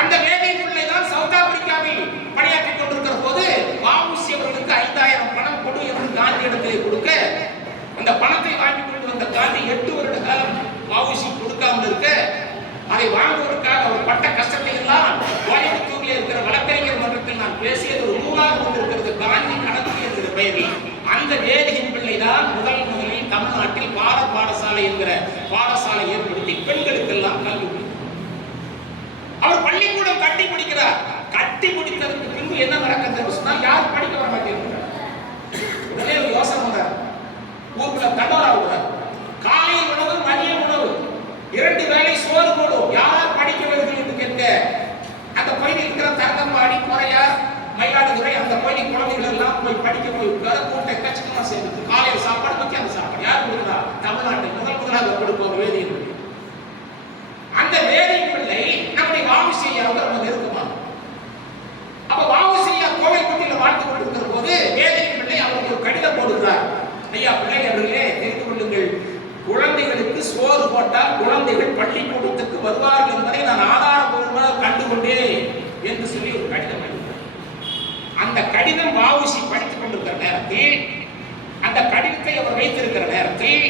அந்த வேதியன் பிள்ளை தான் சவுத் ஆப்பிரிக்காவில் பணியாற்றிக் கொண்டிருக்கிற போது வ.உ.சி. அவர்களுக்கு 5000 பணம் கொடு என்று காந்தி இடத்திலே கொடுக்க அந்த பணத்தை வாங்கி கொண்டு வந்த காந்தி 8 வருட காலம் வ.உ.சி. கொடுக்காமல் இருக்க அதை வாங்குவதற்காக அவர் பட்ட கஷ்டத்தை எல்லாம் கோயம்புத்தூரில் இருக்கிற வழக்கறிஞர் மன்றத்தில் நான் பேசியது ஒரு நூலாக கொண்டிருக்கிறது. காந்தி கணக்கு என்கிற பெயரில் அந்த வேதியின் பிள்ளை தான் முதலில் தமிழ்நாட்டில் பாடசாலை என்கிற பாடசாலை ஏற்படுத்தி பெண்களுக்கெல்லாம் கல்வி. அவர் பள்ளிக்கூடம் கட்டி முடிக்கிறார். கட்டி முடித்ததற்கு பின்பு என்ன நடக்கிறது சொன்னால் யாரும் படிக்க வர மாட்டேங்கிறார். உடனே ஒரு யோசனை பண்றார். ஊருக்குள்ள தண்டோரா விடுறார். காலையில் உணவு மதிய உணவு 2 வேளை சோறு போடும். யார் படிக்க வருகிறது என்று கேட்க அந்த பகுதியில் இருக்கிற தரங்கம்பாடி குறையார் மயிலாடுதுறை அந்த பகுதி குழந்தைகள் எல்லாம் போய் படிக்க போய் கூட்ட கட்சிகமா சேர்ந்து காலையில் சாப்பாடு மத்தியான சாப்பாடு யார் கொடுக்கிறா? தமிழ்நாட்டில் முதலாக கொடுப்போம் வேதியின் பிள்ளை. அந்த வேதியின் பிள்ளை நம்முடைய வ.உ.சி. ரொம்ப நெருக்கமா. அப்ப வ.உ.சி. கோவைப்பட்டியில் வாழ்ந்து கொண்டிருக்கிற போது வேதியின் பிள்ளை அவருக்கு ஒரு கடிதம் போடுகிறார். ஐயா பிள்ளை அவர்களே தெரிந்து கொள்ளுங்கள், குழந்தைகளுக்கு சோறு போட்டால் குழந்தைகள் பள்ளிக்கூடத்துக்கு வருவார்கள் என்பதை நான் ஆதாரபூர்வமாக கண்டுகொண்டேன் என்று சொல்லி ஒரு கடிதம் எழுதினார். அந்த கடிதம் வ.உ.சி. படித்துக் கொண்டிருக்கிற நேரத்தில் அந்த கடிதத்தை அவர் வைத்திருக்கிற நேரத்தில்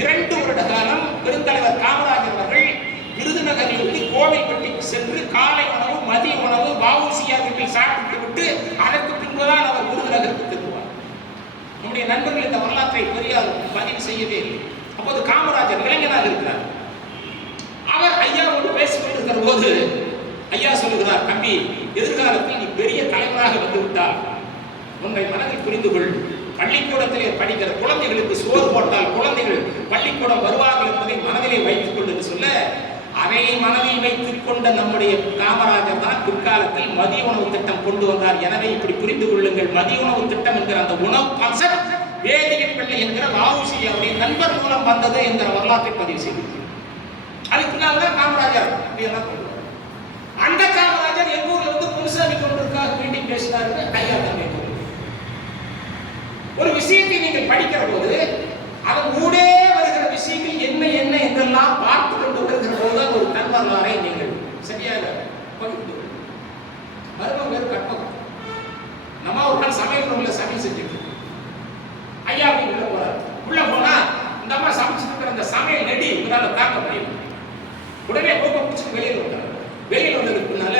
2 வருட காலம் பெருந்தலைவர் காமராஜர் அவர்கள் விருதுநகரிலிருந்து கோவைப்பட்டிக்கு சென்று காலை உணவு மதிய உணவு வ.உ.சி. வீட்டில் சாப்பிட்டு விட்டு அதற்கு பின்புதான் அவர் விருதுநகருக்கு திரும்புவார். நம்முடைய நண்பர்கள் இந்த வரலாற்றை பெரியார் பதிவு செய்யவே இல்லை. அப்போது காமராஜர் இளைஞனாக இருக்கிறார். அவர் ஐயாவோடு பேசிக் கொண்டிருக்கிற போது ஐயா சொல்லுகிறார், தம்பி, எதிர்காலத்தில் நீ பெரிய தலைவராக வந்துவிட்டால் உன்னை மனதில் புரிந்து கொள். பள்ளிக்கூடத்திலே படிக்கிற குழந்தைகளுக்கு சோறு போட்டால் குழந்தைகள் பள்ளிக்கூடம் வருவார்கள் என்பதை மனதிலே வைத்துக் கொண்டு சொல்ல, அதை மனதில் வைத்துக் கொண்ட நம்முடைய காமராஜர் தான் பிற்காலத்தில் மதிய உணவு திட்டம் கொண்டு வந்தார். எனவே இப்படி புரிந்து கொள்ளுங்கள், மதிய உணவு திட்டம் என்கிற அந்த உணவு கான்செப்ட் வேதியின் பிள்ளை என்கிற வ.உ.சி. அவருடைய நண்பர் மூலம் வந்தது என்கிற வரலாற்றை பதிவு செய்திருக்கிறார். அதுக்கு பின்னால் காமராஜர் அந்த காமராஜர் எங்க ஊர்ல இருந்து முனுசாமி கொண்டிருக்காக மீட்டிங் பேசினாரு. ஐயா தம்பி ஒரு விஷயத்தை நீங்கள் படிக்கிற போது அதன் ஊடே வருகிற விஷயங்கள் என்ன என்றெல்லாம் பார்த்து கொண்டு வருகிற போது ஒரு தன்மாரை நீங்கள் சரியாக பகிர்ந்து மருமம் வேறு கற்பகம். நம்ம ஒரு நாள் சமையல் ரூம்ல சமையல் செஞ்சுட்டு ஐயா உள்ள போறாரு. உள்ள போனா இந்த அம்மா சமைச்சிட்டு இருக்கிற அந்த சமையல் நெடி உங்களால தாக்க முடியும். உடனே கோப்பை பிடிச்சிட்டு வெளியில் வந்தார். வெளியில் வந்ததுக்கு பின்னால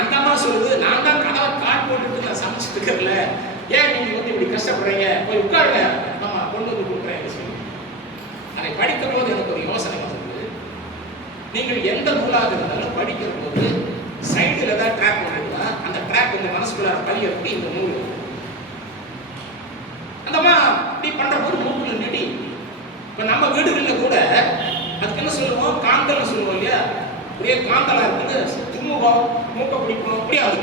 அந்த அம்மா சொல்லுது, நான் தான் கனவை காட் போட்டுட்டு நான் சமைச்சிட்டு இருக்கல, ஏன் நீங்க வந்து இப்படி கஷ்டப்படுறீங்க, போய் உட்காருங்க, ஆமா கொண்டு வந்து கொடுக்குறேன் சொல்லி. அதை படித்த போது எனக்கு ஒரு யோசனை வந்தது. நீங்கள் எந்த நூலாக இருந்தாலும் படிக்கிற போது சைடில் ஏதாவது ட்ராக் போட்டுருந்தா அந்த ட்ராக் உங்க மனசுக்குள்ள பதியப்படி இந்த நூல் அந்தமா இப்படி பண்ற போது மூக்குல நெடி. இப்ப நம்ம வீடுகளில் கூட அதுக்கு என்ன சொல்லுவோம், காந்தல் சொல்லுவோம் இல்லையா, ஒரே காந்தலா இருக்குது, தும்முவோம், மூக்க பிடிப்போம், முடியாது.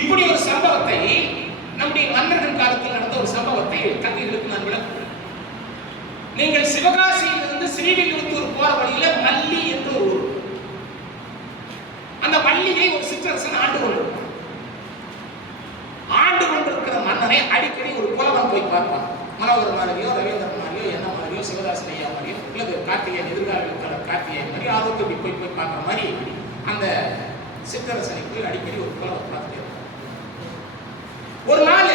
இப்படி ஒரு சம்பவத்தை நம்முடைய மன்னர்கள் காலத்தில் நடந்த ஒரு சம்பவத்தை தங்கைகளுக்கு நான் விளக்குகிறேன். நீங்கள் சிவகாசியிலிருந்து ஸ்ரீவில்லிபுத்தூர் போற வழியில மல்லி என்று ஒரு ஊர். அந்த மல்லியை ஒரு சிற்றரசன் ஆண்டு கொண்டிருக்கிற மன்னனை அடிக்கடி ஒரு புலவன் போய் பார்ப்பான். மனோகர் மாதிரியோ ரவீந்திரன் மாதிரியோ என்ன மாதிரியோ சிவதாசன் ஐயா மாதிரியோ இல்லது கார்த்திகேயன் எதிர்கால கார்த்திகேயன் மாதிரி ஆதரவு போய் பார்க்குற மாதிரி அந்த சிற்றரசனை போய் அடிக்கடி ஒரு புலவன் பார்த்துட்டே இருப்பான். ஒரு நாள்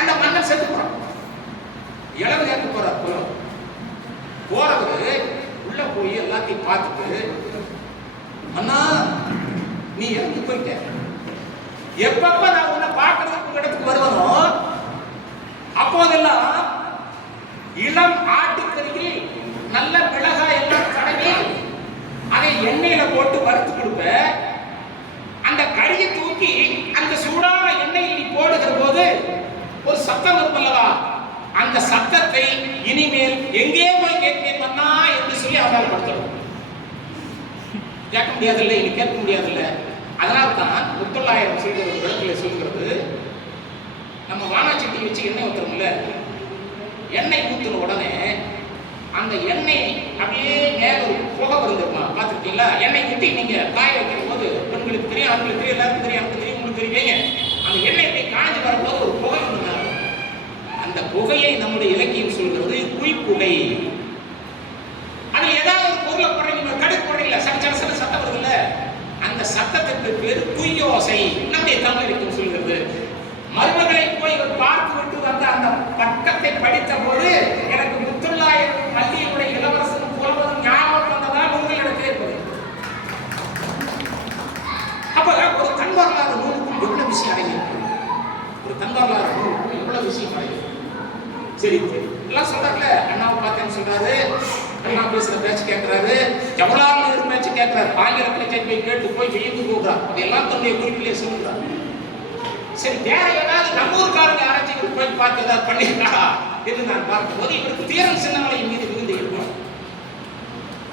அந்த மன்னன் செத்து போறான். இளவு கேட்க போறார் புலவன். போறவரு உள்ள போய் எல்லாத்தையும் பார்த்துட்டு, அண்ணா நீ இறந்து போயிட்ட, எப்பப்ப நான் உன்னை பார்க்கறதுக்கு உங்க இடத்துக்கு வருவனோ அப்போதெல்லாம் இளம் ஆட்டுக்கறியில் நல்ல மிளகாய் எல்லாம் தடவி அதை எண்ணெயில போட்டு வறுத்து கொடுப்ப, அந்த கறியை தூக்கி சத்தம் இருப்பல்லவா, அந்த சத்தத்தை இனிமேல் எங்கே போய் கேட்பேன் மன்னா என்று சொல்லி அவதாரப்படுத்தணும். கேட்க முடியாதில்லை, இனி கேட்க முடியாதில்லை. அதனால தான் முத்தொள்ளாயிரம் செய்த ஒரு இடத்துல சொல்கிறது, நம்ம வானாச்சட்டி வச்சு எண்ணெய் ஊற்றுறோம்ல, எண்ணெய் ஊற்றின உடனே அந்த எண்ணெய் அப்படியே மேல ஒரு புகை வந்துருமா பார்த்துருக்கீங்களா? எண்ணெய் ஊற்றி நீங்க காய வைக்கிற போது பெண்களுக்கு தெரியும், ஆண்களுக்கு தெரியும், எல்லாருக்கும் தெரியும், எனக்கு தெரியும், உங்களுக்கு தெரியுங்க. அந்த எண்ணெய் இப்படி காய்ஞ்சி வரும்போது ஒரு புகை ஒன்று, அந்த புகையை நம்முடைய இலக்கியம் சொல்கிறது குய்ப்புகை. அதுல ஏதாவது ஒரு பொருளை போடுறீங்க, கடுப்பு போடுறீங்களா, சட சத்தம் வருதுல்ல, அந்த சத்தத்திற்கு பேர் குய்யோசை. நம்முடைய தமிழ் இலக்கியம் சொல்கிறது. மருமகளை போய் பார்த்து விட்டு வந்த அந்த பக்கத்தை படித்த போது எனக்கு முத்தொள்ளாயிரம் மல்லிகையுடைய இளவரசன் புலவரும் ஞாபகம் வந்ததால் உங்களிடத்தில் இருப்பது. அப்ப ஒரு தன் வரலாறு நூலுக்கும் எவ்வளவு விஷயம் அடங்கியிருக்கு, ஒரு தன் வரலாறு நூலுக்கும் எவ்வளவு விஷயம் அடங்கியிருக்கு. சரி, எல்லாம் சொல்றாங்கல்ல, அண்ணாவை பார்த்தேன்னு சொல்றாரு, அண்ணா பேசுற பேச்சு கேட்கிறாரு, ஜவஹர்லால் நேரு பேச்சு கேட்கிறாரு, ஆங்கில பேச்சை போய் கேட்டு போய் வியந்து போகிறார். அதெல்லாம் தன்னுடைய குறிப்பிலே சொல்கிறார். சரி, வேற ஏதாவது நம்ம ஊருக்காரங்க யாராச்சும் போய் பார்த்து ஏதாவது பண்ணிருக்கா என்று நான் பார்க்கும்போது இவருக்கு தீரன் சின்னமலையின் மீது விழுந்து இருக்கும்.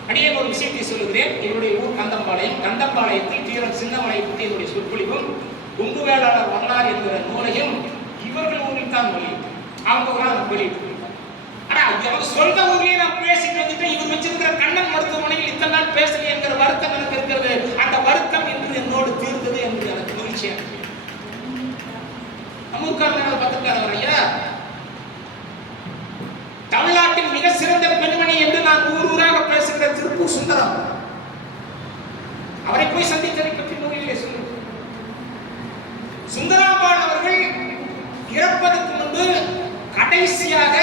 அடியே ஒரு விஷயத்தை சொல்லுகிறேன். என்னுடைய ஊர் கந்தம்பாளையம். கந்தம்பாளையத்தில் தீரன் சின்னமலை பற்றி என்னுடைய சொற்பொழிவும் கொங்கு வேளாளர் வரலாறு என்கிற நூலையும் இவர்கள் ஊரில் தான் வெளியிட்டு, அவங்க ஊராக வெளியிட்டு. ஆனா அவங்க சொந்த ஊர்லயே நான் பேசிட்டு வந்துட்டு இவர் வச்சிருக்கிற கண்ணன் மருத்துவமனையில் இத்தனை நாள் பேசல என்கிற வருத்தம் எனக்கு இருக்கிறது. அந்த வருத்தம் என்று என்னோடு தீர்ந்தது என்று எனக்கு மகிழ்ச்சியாக. பார்த்திருக்காரு ஐயா, தமிழ்நாட்டின் மிக சிறந்த பெண்மணி என்று நான் ஊர் ஊராக பேசுகிற திருப்பூர் சுந்தரம், அவரை போய் சந்தித்ததை பற்றி நூலிலே சொல்லுங்க. சுந்தராம்பாள் அவர்கள் இறப்பதற்கு முன்பு கடைசியாக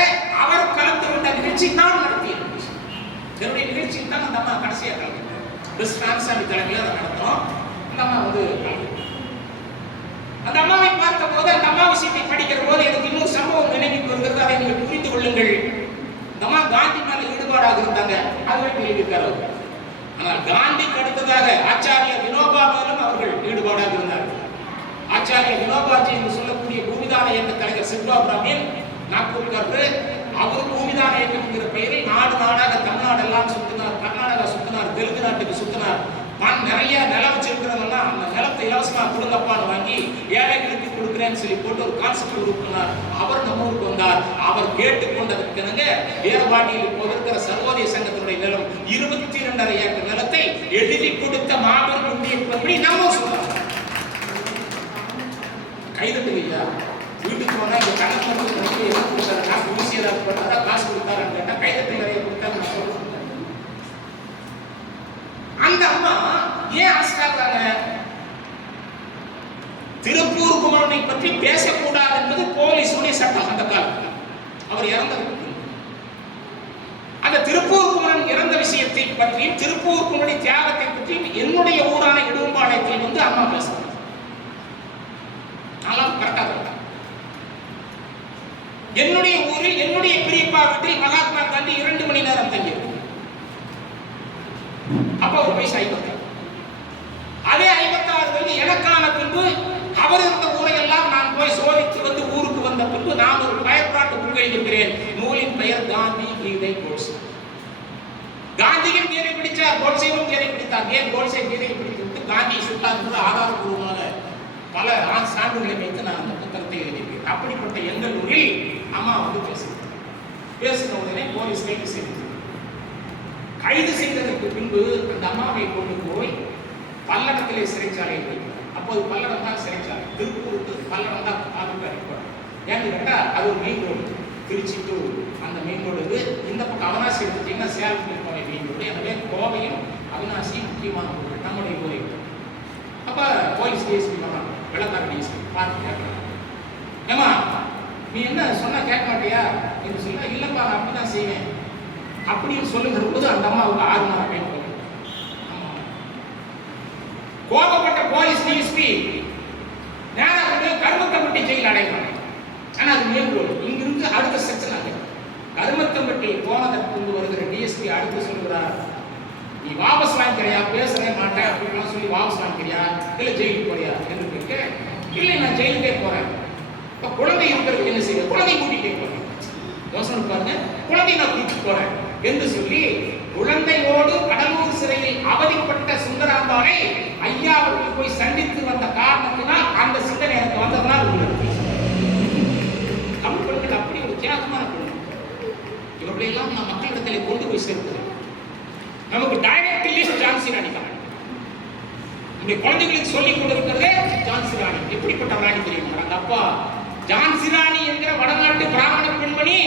அவர் கலந்து கொண்ட நிகழ்ச்சி நான் நடத்திய என்னுடைய நிகழ்ச்சியில் தான் அந்த அம்மா கடைசியாக கலந்து தலைமையில் அதை நடத்தோம். அந்த அம்மா வந்து அந்த அம்மாவை பார்த்த போது, அந்த அம்மா விஷயத்தை படிக்கிற போது எனக்கு இன்னொரு சம்பவம் நினைவுக்கு வருகிறது. அதை நீங்கள் புரிந்து கொள்ளுங்கள். இந்த அம்மா காந்தி மேல ஈடுபாடாக இருந்தாங்க, அதுவே எழுதியிருக்காரு. ஆனால் காந்திக்கு அடுத்ததாக ஆச்சாரிய வினோபா மேலும் அவர்கள் ஈடுபாடாக இருந்தார்கள். ஆச்சாரிய வினோபாஜி என்று சொல்லக்கூடிய பூமிதான இயக்க தலைவர் சித்வா பிராமின் நாக்பூர்காரர், அவர் பூமிதான இயக்கம் என்கிற பெயரில் நாடு நாடாக தமிழ்நாடு எல்லாம் சுத்தினார், கர்நாடகா சுத்தினார், தெலுங்கு நாட்டுக்கு சுத்தினார். நான் நிறைய நிலம் வச்சிருக்கிறவங்க அந்த நிலத்தை இலவசமா கொடுங்கப்பான்னு வாங்கி ஏழைகளுக்கு கொடுக்குறேன்னு சொல்லி போட்டு ஒரு கான்செப்ட் உருவாக்கினார். அவர் நம்ம ஊருக்கு வந்தார். அவர் கேட்டுக்கொண்டதற்கெனங்க வீரபாண்டியில் இப்போ இருக்கிற சர்வோதய சங்கத்தினுடைய நிலம் 22.5 ஏக்கர் நிலத்தை எழுதி கொடுத்த மாபெரும் படி நம்ம சொல்றாங்க. கைதட்டு இல்லையா? வீட்டுக்கு போனா இந்த கணக்கு ஊசியதா போட்டா காசு கொடுத்தாருன்னு கேட்டா கைதட்டு நிறைய கொடுத்தாரு சொல்லுவாங்க. அந்த அம்மா ஏன் ஆசிராங்க? திருப்பூர் குமரனை பற்றி பேசக்கூடாது என்பது போலீசுடைய சட்டம். அந்த காலத்தில் அவர் இறந்தது. அந்த திருப்பூர் குமரன் இறந்த விஷயத்தை பற்றியும் திருப்பூர் குமரன் தியாகத்தை பற்றியும் என்னுடைய ஊரான இடும்பாளையத்தில் வந்து அம்மா பேசுறாங்க. என்னுடைய ஊரில் என்னுடைய பெரியப்பா வீட்டில் மகாத்மா காந்தி 2 மணி நேரம் தங்கியிருக்கும். அப்ப ஒரு வயசு 50. அதே 56 வயது எனக்கான பின்பு அவர் இருந்த ஊரையெல்லாம் நான் போய் சோதித்து வந்து ஊருக்கு வந்த பின்பு நான் ஒரு பயப்பாட்டு புல் எழுதியிருக்கிறேன். நூலின் பெயர் காந்தி கீதை கோட்சே. காந்தியும் கீதை பிடிச்சார், கோட்சேவும் கீதை பிடித்தார். ஏன் கோட்சே கீதை பிடித்து காந்தியை சுட்டார் என்பது ஆதாரபூர்வமான பல சான்றுகளை வைத்து நான் அந்த புத்தகத்தை எழுதியிருக்கிறேன். அப்படிப்பட்ட எங்கள் ஊரில் அம்மா வந்து பேசின உடனே போலீஸ் கைது செய்தது. கைது செய்ததற்கு பின்பு அந்த அம்மாவை கொண்டு போய் பல்லடத்திலே சிறைச்சாலையில் வைக்கிறார். அப்போது பல்லடம் தான் சிறைச்சாலை. திருப்பூருக்கு பல்லடம் தான் பாதுகாப்பு அடிப்பார். ஏன்னு கேட்டா அது ஒரு மெயின் ரோடு. திருச்சி டு அந்த மெயின் ரோடு இது. இந்த பக்கம் அவினாசி எடுத்துட்டீங்கன்னா சேலத்தில் போய் மெயின் ரோடு. எனவே கோவையும் அவினாசியும் முக்கியமான ஊர்கள் நம்முடைய ஊரில். அப்ப போலீஸ் டிஎஸ்பி பண்ணாங்க, வெள்ளக்கார டிஎஸ்பி பார்த்து கேட்கறாங்க, ஏமா நீ என்ன சொன்னா கேட்க மாட்டியா என்று சொல்ல, இல்லப்பா நான் அப்படிதான் செய்வேன் அப்படின்னு சொல்லுகிற போது அந்த அம்மாவுக்கு 6 மாதம் பெண் போகுது. கோபப்பட்ட போலீஸ் டிஎஸ்பி நேரம் வந்து கருமத்தம்பட்டி ஜெயில் அடைவாங்க. ஆனா அது மெயின் ரோடு. இங்கிருந்து அடுத்த செக்ஷன் ஆகுது. கருமத்தம்பட்டி போனதற்கு கொண்டு வருகிற டிஎஸ்பி அடுத்து சொல்கிறார், நீ வாபஸ் வாங்கிக்கிறியா, பேசவே மாட்டேன் அப்படின்லாம் சொல்லி வாபஸ் வாங்கிக்கிறியா, இல்லை ஜெயிலுக்கு போறியா என்று கேட்க, இல்லை நான் ஜெயிலுக்கே போறேன். அப்ப குழந்தை இருக்கிறது என்ன செய்ய, குழந்தை கூட்டிகிட்டே போறேன். யோசனை பாருங்க, குழந்தை நான் கூட்டிட்டு போறேன் என்று சொல்லி குழந்தையோடு கடலூர் சிறையில் அவதிப்பட்ட சுந்தராம்பாளை ஐயா அவர்கள் போய் சந்தித்து வந்த காரணத்தினால் அந்த சிந்தனை எனக்கு வந்ததனால் உள்ளது. தமிழ் பெண்கள் அப்படி ஒரு தியாகமான பெண்கள். இவர்களை எல்லாம் நான் மக்களிடத்திலே கொண்டு போய் சேர்க்கிறேன். நமக்கு டைரக்ட் லிஸ்ட் ஜான்சி ராணி தான். நம்முடைய குழந்தைகளுக்கு சொல்லிக் கொடுக்கிறதே ஜான்சி ராணி. எப்படிப்பட்ட ராணி தெரியுமா? அந்த அப்பா ஜான்சி ராணி என்கிற வடநாட்டு பிராமண பெண்மணி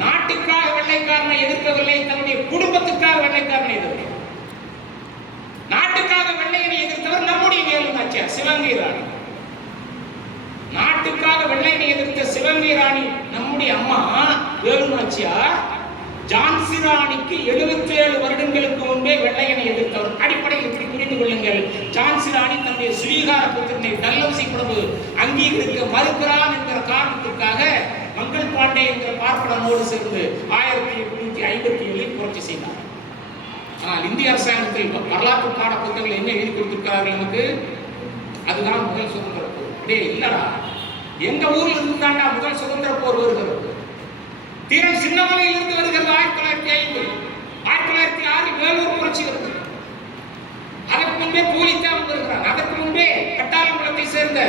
நாட்டுக்காக வெள்ளைக்காரனை எதிர்க்கவில்லை, தன்னுடைய குடும்பத்துக்காக வெள்ளைக்காரனை எதிர்த்தார். நாட்டுக்காக வெள்ளையனை எதிர்த்தவர் நம்முடைய வேலு நாச்சியார் சிவகங்கை ராணி. நாட்டுக்காக வெள்ளையனை எதிர்த்த சிவகங்கை ராணி நம்முடைய அம்மா வேலு நாச்சியார் ஜான்சி ராணிக்கு 77 வருடங்களுக்கு முன்பே வெள்ளையனை எதிர்த்தவர். அடிப்படையில் இப்படி புரிந்து கொள்ளுங்கள், ஜான்சி ராணி தன்னுடைய சுவீகார புத்திரனை டல்ஹவுசி பிரபு அங்கீகரிக்க மறுக்கிறான் என்கிற காரணத்திற்காக மங்கள் பாண்டே என்கிற பார்ப்பனோடு சேர்ந்து 1857 புரட்சி செய்தார். ஆனால் இந்திய அரசாங்கத்தில் வரலாற்று பாட புத்தகங்கள் என்ன எழுதி கொடுத்திருக்கிறார்கள் நமக்கு? அதுதான் முதல் சுதந்திர போர். டே இல்லடா, எங்க ஊர்ல இருந்து தாண்டா முதல் சுதந்திர போர் வருகிறது. தீரன் சின்னமலையில் இருந்து வருகிறது 1905. 1906 வேலூர் புரட்சி வருது. அதற்கு முன்பே பூலித்தேவன் வருகிறார். அதற்கு முன்பே கட்டாளங்குளத்தை சேர்ந்த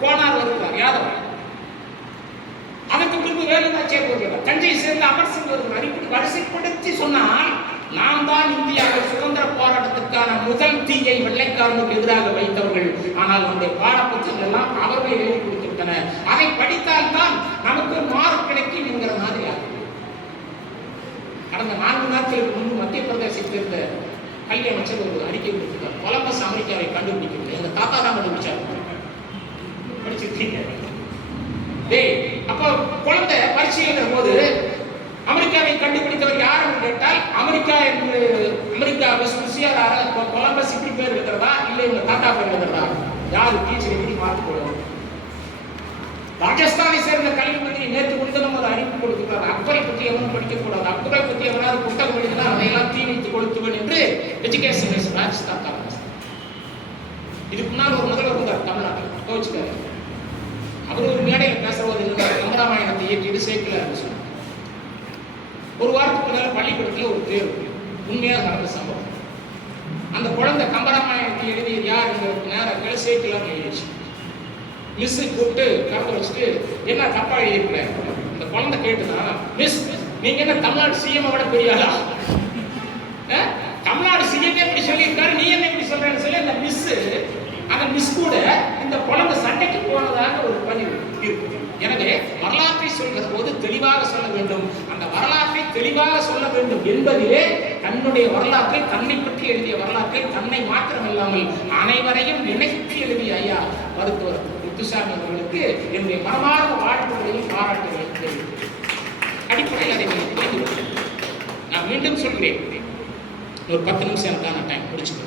கோனார் வருகிறார் யாதவ். அதற்கு முன்பு வேலு நாச்சியார் வருகிறார். தஞ்சையை சேர்ந்த அமர் சிங் வருகிறார். இப்படி வரிசைப்படுத்தி சொன்னால் நாம் தான் இந்தியாவில் சுதந்திர போராட்டத்திற்கான முதல் தீயை வெள்ளைக்காரனுக்கு எதிராக வைத்தவர்கள். ஆனால் நம்முடைய பாடப்புத்தகங்கள் எல்லாம் அவர்கள் எழுதி கொடுத்திருக்கின்றன. அதை படித்தால் தான் நமக்கு மாறு கிடைக்கும் என்கிற மாதிரி ஆகும். கடந்த 4 நாட்களுக்கு முன்பு மத்திய பிரதேசத்தில் இருந்த கல்வி அமைச்சர் ஒரு அறிக்கை கொடுத்திருக்கார். கொலம்பஸ் அமெரிக்காவை கண்டுபிடிக்கிறது எங்க தாத்தா தான் கண்டுபிடிச்சார். படிச்சிருக்கீங்க? அப்போ குழந்தை பரிசீலனை போது அமெரிக்காவை கண்டுபிடித்தவர் யாருன்னு கேட்டால் அமெரிக்கா கொலம்பஸ் இப்படி பேர் இருக்கிறதா இல்லை உங்க தாத்தா பேர் இருக்கிறதா? யாரு டீச்சர் எப்படி மாற்றி போடுவோம்? ராஜஸ்தானை சேர்ந்த கல்வி மந்திரி நேற்று கொடுத்து நம்ம ஒரு அறிவிப்பு கொடுக்கிறார். அக்பரை பற்றி எவனும் படிக்கக்கூடாது, அக்பரை பற்றி எவனாவது புத்தகம் எழுதினா அதையெல்லாம் தீ வைத்து கொடுத்துவன் என்று எஜுகேஷன் ராஜஸ்தான் காங்கிரஸ். இதுக்கு முன்னால் ஒரு முதல்வர் இருந்தார் தமிழ்நாட்டில், கோவிச்சுக்காரு. அவர் ஒரு மேடையில் பேசுறது இருந்தார், கம்பராமாயணத்தை இயற்றிட்டு சேர்க்கல சொன்னார். ஒரு வாரத்துக்கு முன்னால பள்ளிக்கூடத்தில் ஒரு தேர்வு, உண்மையாக நடந்த சம்பவம். அந்த குழந்தை கம்பராமாயணத்தை எழுதியது யார் எங்களுக்கு நேரம் சேர்க்கலாம் எழுதிச்சு. மிஸ் கூப்பிட்டு கலந்து வச்சுட்டு என்ன தப்பா எழுதியிருக்கிறேன். அந்த குழந்தை கேட்டுதான், மிஸ் நீங்க என்ன தமிழ்நாடு சிஎம் விட பெரிய ஆளா? தமிழ்நாடு சிஎம் இப்படி சொல்லியிருக்காரு, நீ என்ன இப்படி சொல்றேன்னு சொல்லி அந்த மிஸ் கூட இந்த குழந்தை சண்டைக்கு போனதாக ஒரு பதிவு இருக்கு. எனவே வரலாற்றை சொல்கிற போது தெளிவாக சொல்ல வேண்டும். அந்த வரலாற்றை தெளிவாக சொல்ல வேண்டும் என்பதிலே தன்னுடைய வரலாற்றை, தன்னை பற்றி எழுதிய வரலாற்றை தன்னை மாத்திரமில்லாமல் அனைவரையும் நினைத்து எழுதிய ஐயா மருத்துவர் முத்துசாமி அவர்களுக்கு என்னுடைய மனமார்ந்த வாழ்த்துக்களையும் பாராட்டுகளையும் தெரிவிக்கிறேன். அடிப்படையில் அதை புரிந்து கொள்கிறேன். நான் மீண்டும் சொல்கிறேன், ஒரு 10 நிமிஷம் தான் டைம் முடிச்சுக்கிறேன்.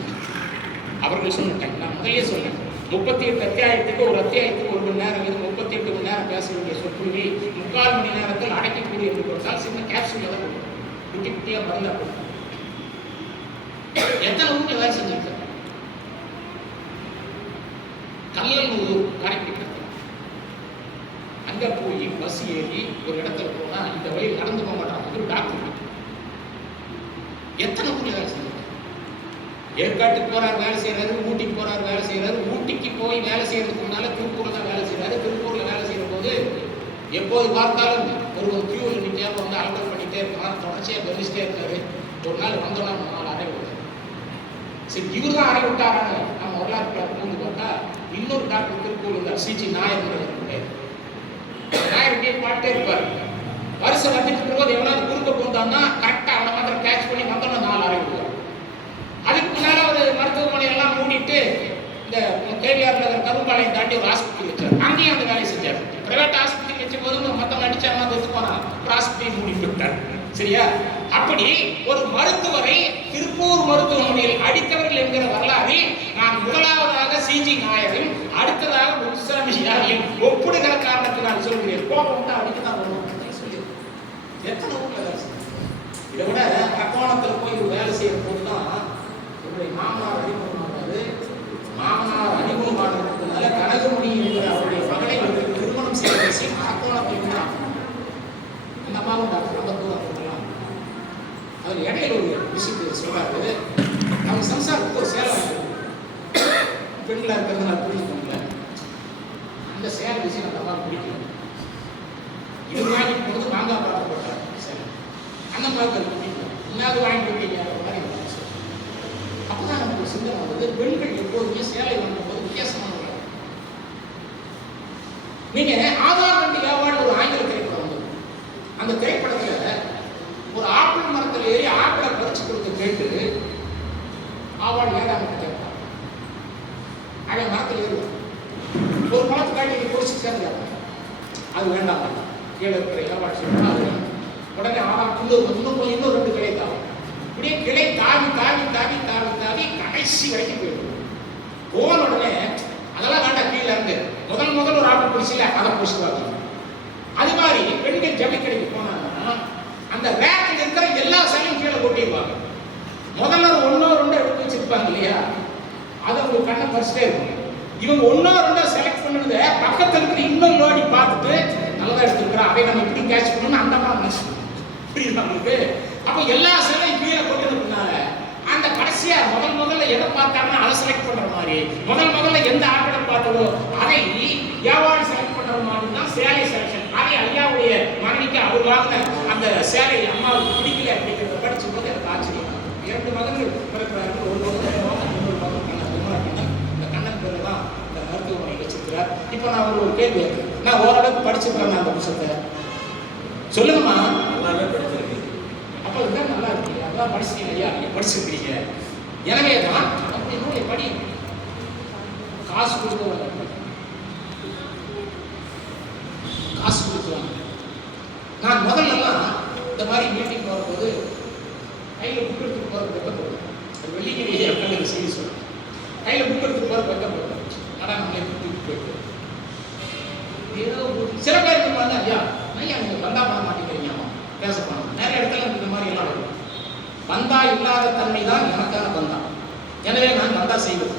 அவர்கள் சொன்ன டைம் நான் முதலே சொன்னேன். 38 அத்தியாயத்துக்கு ஒரு அத்தியாயத்துக்கு 1 மணி நேரம், 38 மணி நேரம் பேச வேண்டிய சொற்பொழிவை 3/4 மணி நேரத்தில் அடைக்கக்கூடிய என்று கொடுத்தால் சின்ன கேப்சூல் தான் கொடுக்கும், குட்டி குட்டியாக பதிலாக கொடுக்கும். எத்தனை ஊருக்கு வேலை செஞ்சிருக்க? கல்லூர் காரைக்கிட்டு அங்கே போய் பஸ் ஏறி ஒரு இடத்துல போனால் இந்த வழியில் நடந்து போக மாட்டாங்க. ஒரு டாக்டர் எத்தனை ஊரில் வேலை செஞ்சிருக்க? ஏற்காட்டுக்கு போறாரு வேலை செய்யறாரு, ஊட்டிக்கு போறாரு வேலை செய்யறாரு. ஊட்டிக்கு போய் வேலை செய்யறதுக்கு முன்னால திருப்பூர்ல தான் வேலை செய்யறாரு. திருப்பூர்ல வேலை செய்யற போது எப்போது பார்த்தாலும் ஒரு கியூல நிக்காம வந்து அலோட் பண்ணிட்டே இருக்காரு, தொடர்ச்சியா பெருசிட்டே இருக்காரு. ஒரு நாள் வந்தோம்னா 4 அறை விட்டார். சரி, இவர் தான் அறை விட்டாரான்னு நம்ம வரலாற்று பூந்து பார்த்தா இன்னொரு டாக்டர் திருப்பூர் இருந்தார், சிஜி நாயர். நாயர் இப்படியே பாட்டே இருப்பாரு. வருஷம் வந்துட்டு இருக்கும்போது எவ்வளவு குறுக்க போந்தான்னா கரெக்டா அவனை மாத்திரம் கேட்ச் பண்ணி வந்தோம்னா 4 அறை விட்டார். அதுக்கு முன்னால ஒரு மருத்துவமனை எல்லாம் மூடிட்டு இந்த கேவிஆர் நகர் கரும்பாளையம் தாண்டி ஒரு ஹாஸ்பிட்டல் வச்சார். அங்கேயும் அந்த வேலையை செஞ்சார். பிரைவேட் ஹாஸ்பிட்டல் வச்ச போது மொத்தம் அடிச்சாங்க, ஒத்து போனான், ஒரு ஹாஸ்பிட்டல் மூடிட்டு விட்டார். சரியா? அப்படி ஒரு மருத்துவரை திருப்பூர் மருத்துவமனையில் அடித்தவர்கள் என்கிற வரலாறு நான் முதலாவதாக சிஜி நாயரும் அடுத்ததாக முத்துசாமி யாரையும் ஒப்பிடுகிற காரணத்தை நான் சொல்கிறேன். கோபம் தான் அடிக்கதான் வரும். எத்தனை ஊர்ல வேலை செய்ய? இதை விட கக்கோணத்தில் போய் வேலை செய்யற போதுதான் மாமனார் அறிமுகமானது. மாமனார் அறிமுகமானதுனால கனகமணி என்கிற அவருடைய மகளை வந்து திருமணம் செய்ய அவர் இடையில ஒரு விஷயத்தை சொல்றாரு. நம்ம சம்சாரத்துக்கு ஒரு சேலை பெண்களா இருக்கிறது நான் புரிஞ்சுக்கோங்கள. அந்த சேலை விஷயம் அந்த அம்மா பிடிக்கல. இது வாங்கிட்டு போது மாங்காய் பார்க்க போட்டார். சரி, அண்ணன் பார்க்க பிடிக்கல. இன்னாவது வாங்கி கொடுத்தீங்க மாதிரி. அப்பதான் நமக்கு சிந்தனை வந்து பெண்கள் எப்போதுமே சேலை வாங்கும் போது வித்தியாசமான. நீங்க ஆதார் கண்டு ஏவாள் ஒரு ஆங்கில திரைப்படம் வந்தது. அந்த திரைப்படத்துல ஒரு ஆப்பிள் மரத்தில் ஏறி ஆப்பிளை பறிச்சு கொடுக்க கேட்டு ஆவாள் ஏறாம கேட்பான். அவன் மரத்தில் ஏறுவான். ஒரு பழத்தை காட்டி நீ பொறிச்சு சேர்ந்து அது வேண்டாம், கீழே இருக்கிற ஏவாள் சொல்றா அது உடனே இன்னும் 2 கிளை தாவும். இப்படியே கிளை தாவி தாவி தாவி தாவி தாவி கடைசி வரைக்கும் போயிடும். போன உடனே அதெல்லாம் வேண்டாம், கீழே இருந்து முதல் ஒரு ஆப்பிள் பிடிச்சில அதை பிடிச்சிட்டு. அது மாதிரி பெண்கள் ஜவுளி கடைக்கு போனாங்கன்னா அந்த ரேக்கில் இருக்கிற எல்லா சேலையும் கீழே கொட்டிடுவாங்க. முதல்ல 1 or 2 எடுத்து வச்சிருப்பாங்க இல்லையா, அதை உங்க கண்ணை பறிச்சுட்டே இருக்கும். இவங்க 1 or 2 செலக்ட் பண்ணுறத பக்கத்தில் இருக்கிற இன்னும் லோடி பார்த்துட்டு நல்லா எடுத்துருக்கிறோம், அதை நம்ம எப்படி கேட்ச் பண்ணணும் அந்த மாதிரி புரியுது உங்களுக்கு. அப்போ எல்லா சேலையும் கீழே கொட்டினதுனால அந்த கடைசியா முதல்ல எதை பார்த்தாங்கன்னா அதை செலக்ட் பண்ற மாதிரி, முதல்ல எந்த ஆப்பிளை பார்த்ததோ அதை ஏவாள் செலக்ட் பண்ற மாதிரி தான் சேலை செலக்ஷன். அதை ஐயாவுடைய மனைவிக்கு அவர் வாங்கின அந்த சேலை அம்மாவுக்கு பிடிக்கல அப்படிங்கிறத படிச்சும் போது எனக்கு ஆச்சரியம். 2 மகன்கள் பிறக்கிறார்கள். ஒரு மகன் இன்னொரு மகன் கண்ணன். இந்த கண்ணன் பேர் தான் இந்த மருத்துவமனை வச்சிருக்கிறார். இப்போ நான் ஒரு கேள்வி கேட்கிறேன். நான் ஓரளவுக்கு படிச்சிருக்கேன் அந்த புத்தகத்தை சொல்லுங்கம்மா. நல்லாவே படிச்சிருக்கேன். அப்போ இதுதான் நல்லா இருக்கு. அதான் படிச்சிருக்கீங்க ஐயா, நீங்க படிச்சிருக்கீங்க. எனவே தான் அப்படி நூலை படி. காசு கொடுத்து நான் முதல்லலாம் இந்த மாதிரி மீட்டிங் போகும்போது கையில் புக் எடுத்து போகிறது வெக்கப்படும். ஒரு வெள்ளிக்கிழமை கல்லூரி செய்தி சொல்லுவேன். கையில் புக் எடுத்து போகிறது வெக்கப்படும். ஆனால் நம்மளே கூட்டிட்டு போயிட்டு ஏதோ சில பேருக்கு வந்து ஐயா நீங்கள் பந்தா பண்ண மாட்டேங்கிறீங்க, பேச பண்ணணும். நிறைய இடத்துல இந்த மாதிரி எல்லாம் இருக்கும். பந்தா இல்லாத தன்மை தான் எனக்கான பந்தா. எனவே நான் பந்தா செய்வது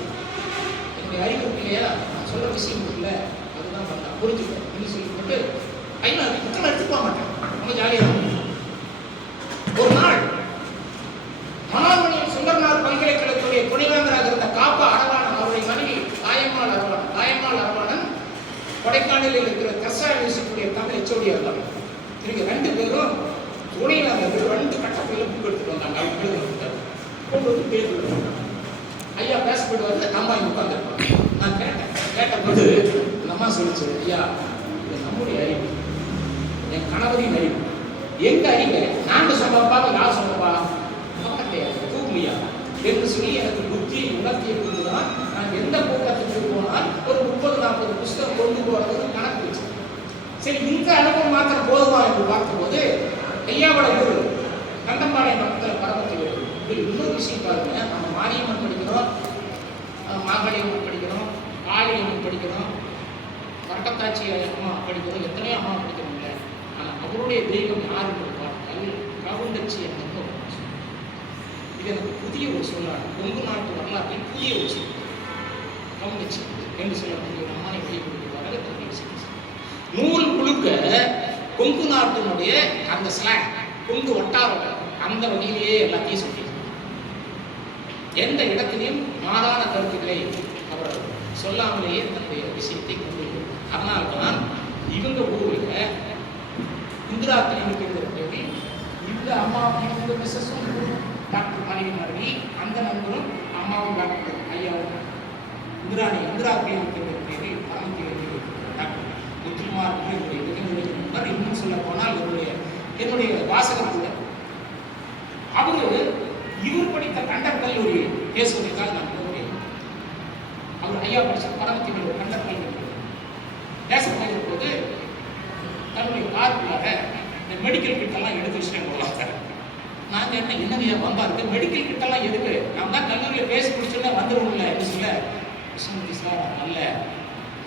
என்னுடைய அறிவு இல்லையா, நான் சொல்ற விஷயம் இல்லை, அதுதான் பந்தா. புரிஞ்சுக்கணும் அப்படின்னு சொல்லிட்டு ஐயா புத்தகம் எடுத்து போக மாட்டேன். ரொம்ப ஜாலியாக ஒரு நாள் மனோன்மணியம் சுந்தரனார் பல்கலைக்கழகத்துடைய துணைவேந்தராக இருந்த காப்பா அரவாணன் அவருடைய மனைவி தாயம்மாள் அரவாணன் கொடைக்கானலில் இருக்கிற கர்சா யூனிவர்சிட்டியுடைய தமிழ் HOD இருந்தாங்க. இவங்க 2 பேரும் துணைவேந்தர்கள் 2 கட்டப்பையில் புக் எடுத்துட்டு வந்தாங்க. அவங்க எழுதுறாங்க கொண்டு வந்து பேர் ஐயா பேசப்பட்டு வந்து அம்மா இங்கே உட்காந்துருப்பாங்க. நான் கேட்டபோது அந்த அம்மா சொல்லிச்சு, ஐயா இது நம்முடைய அறிவு, என் கணவரின் அறிவு, எங்க அறிவு நாங்கள் சொன்னப்பா யார் சொன்னப்பா தூக்குமையா என்று சொல்லி எனக்கு புத்தியை உணர்த்திய கொண்டுதான் நான் எந்த கூட்டத்துக்கு போனால் ஒரு 30-40 புத்தகம் கொண்டு போறது கணக்கு வச்சு. சரி, இந்த அனுபவம் மாத்திரம் போதுமா என்று பார்த்தபோது ஐயாவோட குரு கண்டம்பாளையம் பக்கத்தில் பரமத்தி வேறு. இதில் இன்னொரு விஷயம் பாருங்க, நம்ம மாரியம்மன் படிக்கிறோம், மாகாளியம்மன் படிக்கிறோம், காளியம்மன் படிக்கிறோம், வரட்டத்தாச்சி அம்மா படிக்கிறோம், எத்தனையோ அம்மா படிக்கிறோங்க. ஆனால் அவருடைய தெய்வம் யாருன்னு பார்த்தால் கவுண்டச்சி என்னன்னு இது எனக்கு புதிய ஒரு சொல்லாடு. கொங்கு நாட்டு வரலாற்றில் புதிய ஒரு சொல் கவுண்டச்சி என்று சொல்லக்கூடிய ஒரு அம்மானை வெளிப்படுத்துவார்கள். நூல் முழுக்க கொங்கு நாட்டினுடைய அந்த ஸ்லாங், கொங்கு வட்டாரம் அந்த வகையிலேயே எல்லாத்தையும் சொல்லி எந்த இடத்திலையும் மாறான கருத்துக்களை அவர் சொல்லாமலேயே தன்னுடைய விஷயத்தை கொண்டு. அதனால்தான் இவங்க ஊரில் இந்திரா கிளினிக் இருக்கிற இந்த அம்மா இவங்க மிஸ்ஸஸும் டாக்டர் மனைவி அந்த நண்பரும் அம்மாவும் டாக்டர் ஐயாவும் இந்திரா கிளினிக் இருக்கிற பரமத்தி டாக்டர் முத்துக்குமார் என்னுடைய இன்னும் சொல்ல போனால் என்னுடைய வாசகர் கூட அவரு இவர் படித்த கண்டர் கல்லூரி பேசுவதற்காக நான் அவர் ஐயா படிச்ச பரமத்தி கண்டர் கல்லூரி பேச போது தன்னுடைய காருக்குள்ளார இந்த மெடிக்கல் கிட்டெல்லாம் எடுத்து வச்சுட்டேன் போகலாம். நாங்கள் என்னங்க வந்தா இருக்கு மெடிக்கல் கிட்டெல்லாம் எதுக்கு, நான் தான் கல்லூரியில் பேசி முடிச்சோன்னே வந்துடுவோம்ல என்று சொல்ல, கிருஷ்ணமூர்த்தி சார் அல்ல,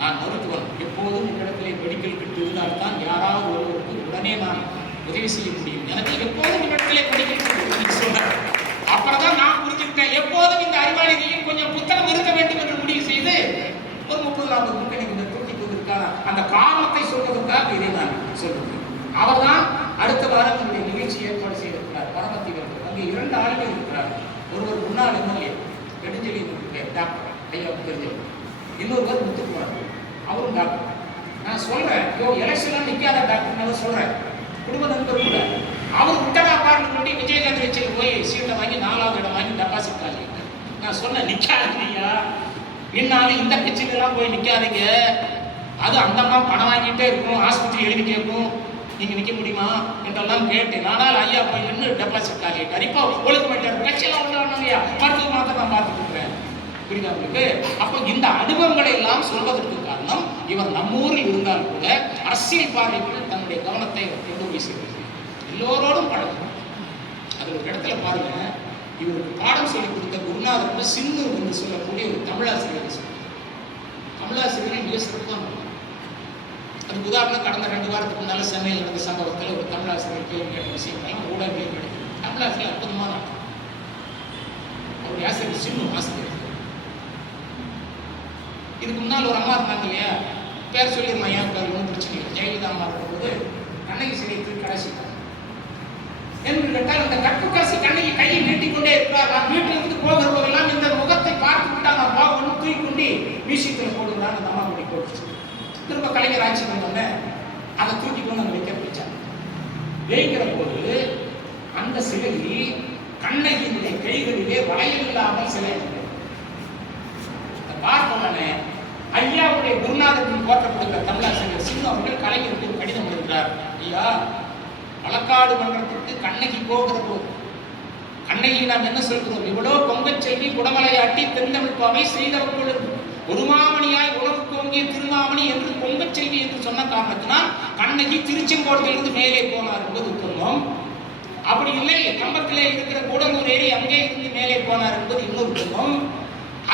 நான் மருத்துவன், எப்போதும் இடத்துல மெடிக்கல் கிட் இருந்தால்தான் யாராவது ஒருவருக்கு உடனே நான் உதவி செய்ய முடியும். எனக்கு எப்போதும் இடத்துல மெடிக்கல் கிட் சொன்னார். அப்புறம் தான் நான் புரிஞ்சுக்கிட்டேன், எப்போதும் இந்த அறிவாளிகையும் கொஞ்சம் புத்தகம் இருக்க வேண்டும் என்று முடிவு செய்து ஒரு 30-40 புக்கை நீங்கள் தூக்கிப்பதற்கான அந்த காரணத்தை சொல்வதற்காக இதை நான் சொல்லுவேன். அவர் தான் அடுத்த வாரம் என்னுடைய நிகழ்ச்சி ஏற்பாடு செய்திருக்கிறார். பரமத்தி வங்கி 2 ஆளுகள் இருக்கிறார். ஒருவர் முன்னாள் எம்எல்ஏ நெடுஞ்செழி டாக்டர் ஐயா தெரிஞ்சவர், இன்னொருவர் முத்துக்குமார், அவரும் டாக்டர். நான் சொல்றேன், எலெக்ஷன்லாம் நிக்காத டாக்டர் சொல்றேன், குடும்ப நண்பர் கூட. அவர் விட்டடா பாருன்னு சொல்லி விஜயகாந்த் வச்சு போய் சீட்டை வாங்கி 4வது இடம் வாங்கி டெபாசிட் ஆகி. நான் சொன்னேன், நிக்காதீங்க, இன்னாலும் இந்த கட்சிக்கெல்லாம் போய் நிக்காதீங்க, அது அந்தம்மா பணம் வாங்கிட்டே இருக்கும், ஆஸ்பத்திரி எழுதி கேட்கும், நீங்க நிக்க முடியுமா என்றெல்லாம் கேட்டேன். ஆனால் ஐயா போய் நின்று டெபாசிட் ஆகிட்டார். இப்போ ஒழுக்க மாட்டார், கட்சியெல்லாம் ஒழுங்காயா, மருத்துவ மாத்திரம் நான் பார்த்துட்டு இருக்கிறேன். புரியுதா உங்களுக்கு? அப்போ இந்த அனுபவங்களை எல்லாம் சொல்வதற்கு காரணம், இவர் நம்ம ஊரில் இருந்தால் கூட அரசியல் பார்வைக்குள் தன்னுடைய கவனத்தை கொண்டு போய் சேர்க்கிறார். எல்லோரோடும் பழகும். அது ஒரு இடத்துல பாருங்க, இவருக்கு பாடம் சொல்லிக் கொடுத்த குருநாதர் சின்னு என்று சொல்லக்கூடிய ஒரு தமிழாசிரியர். தமிழாசிரியர்கள் மிக சிறப்பான. அதுக்கு உதாரணம், கடந்த 2 வாரத்துக்கு முன்னால சென்னையில் நடந்த சம்பவத்தில் ஒரு தமிழாசிரியர் கேள்வி கேட்ட விஷயங்கள்லாம் ஊடகங்கள் கிடைக்கும். தமிழாசிரியர் அற்புதமான அவருடைய ஆசிரியர் சின்னு ஆசிரியர். இதுக்கு முன்னால் ஒரு அம்மா இருந்தாங்க இல்லையா, பேர் சொல்லியிருந்தா ஏன் பேர் ஒன்றும் பிரச்சனை இல்லை. ஜெயலலிதா அம்மா இருக்கும்போது கண்ணகி சிலைக்கு கடைசி என்று கேட்டால், இந்த கற்புக்கரசி கண்ணகி கையை நீட்டிக்கொண்டே இருக்கிறார். நான் வீட்டிலிருந்து போகிற போதெல்லாம் இந்த முகத்தை பார்த்து விட்டா நான் போகணும், தூக்கி மியூசியத்தில் போடுகிறான். அந்த அம்மா அப்படி போட்டுச்சு. திரும்ப கலைஞர் ஆட்சி பண்ணோன்னே அதை தூக்கி கொண்டு அங்கே வைக்க பிடிச்சாங்க. வைக்கிற போது அந்த சிலையில் கண்ணகியினுடைய கைகளிலே வளையல் இல்லாமல் சிலை பார்த்தோன்னே ஐயாவுடைய குருநாதருக்கு போற்றப்படுகிற தமிழாசிரியர் சின்ன அவர்கள் கலைஞருக்கு ஒரு கடிதம் எழுதுகிறார். ஐயா, வழக்காடு மன்றத்திற்கு கண்ணகி போகிற போது கண்ணகி நாம் என்ன சொல்கிறோம், இவ்வளோ பொங்கச் செல்வி குடமலையாட்டி தென்தமிழ் பாவை செய்தவர்கள் ஒரு மாமணியாய் உணவுக்கு ஓங்கிய திருமாமணி என்று பொங்கச் செல்வி என்று சொன்ன காரணத்தினால் கண்ணகி திருச்செங்கோட்டிலிருந்து மேலே போனார் என்பது உத்தமம். அப்படி இல்லை, கம்பத்திலே இருக்கிற கூடலூர் ஏறி அங்கே இருந்து மேலே போனார் என்பது இன்னொரு உத்தமம்.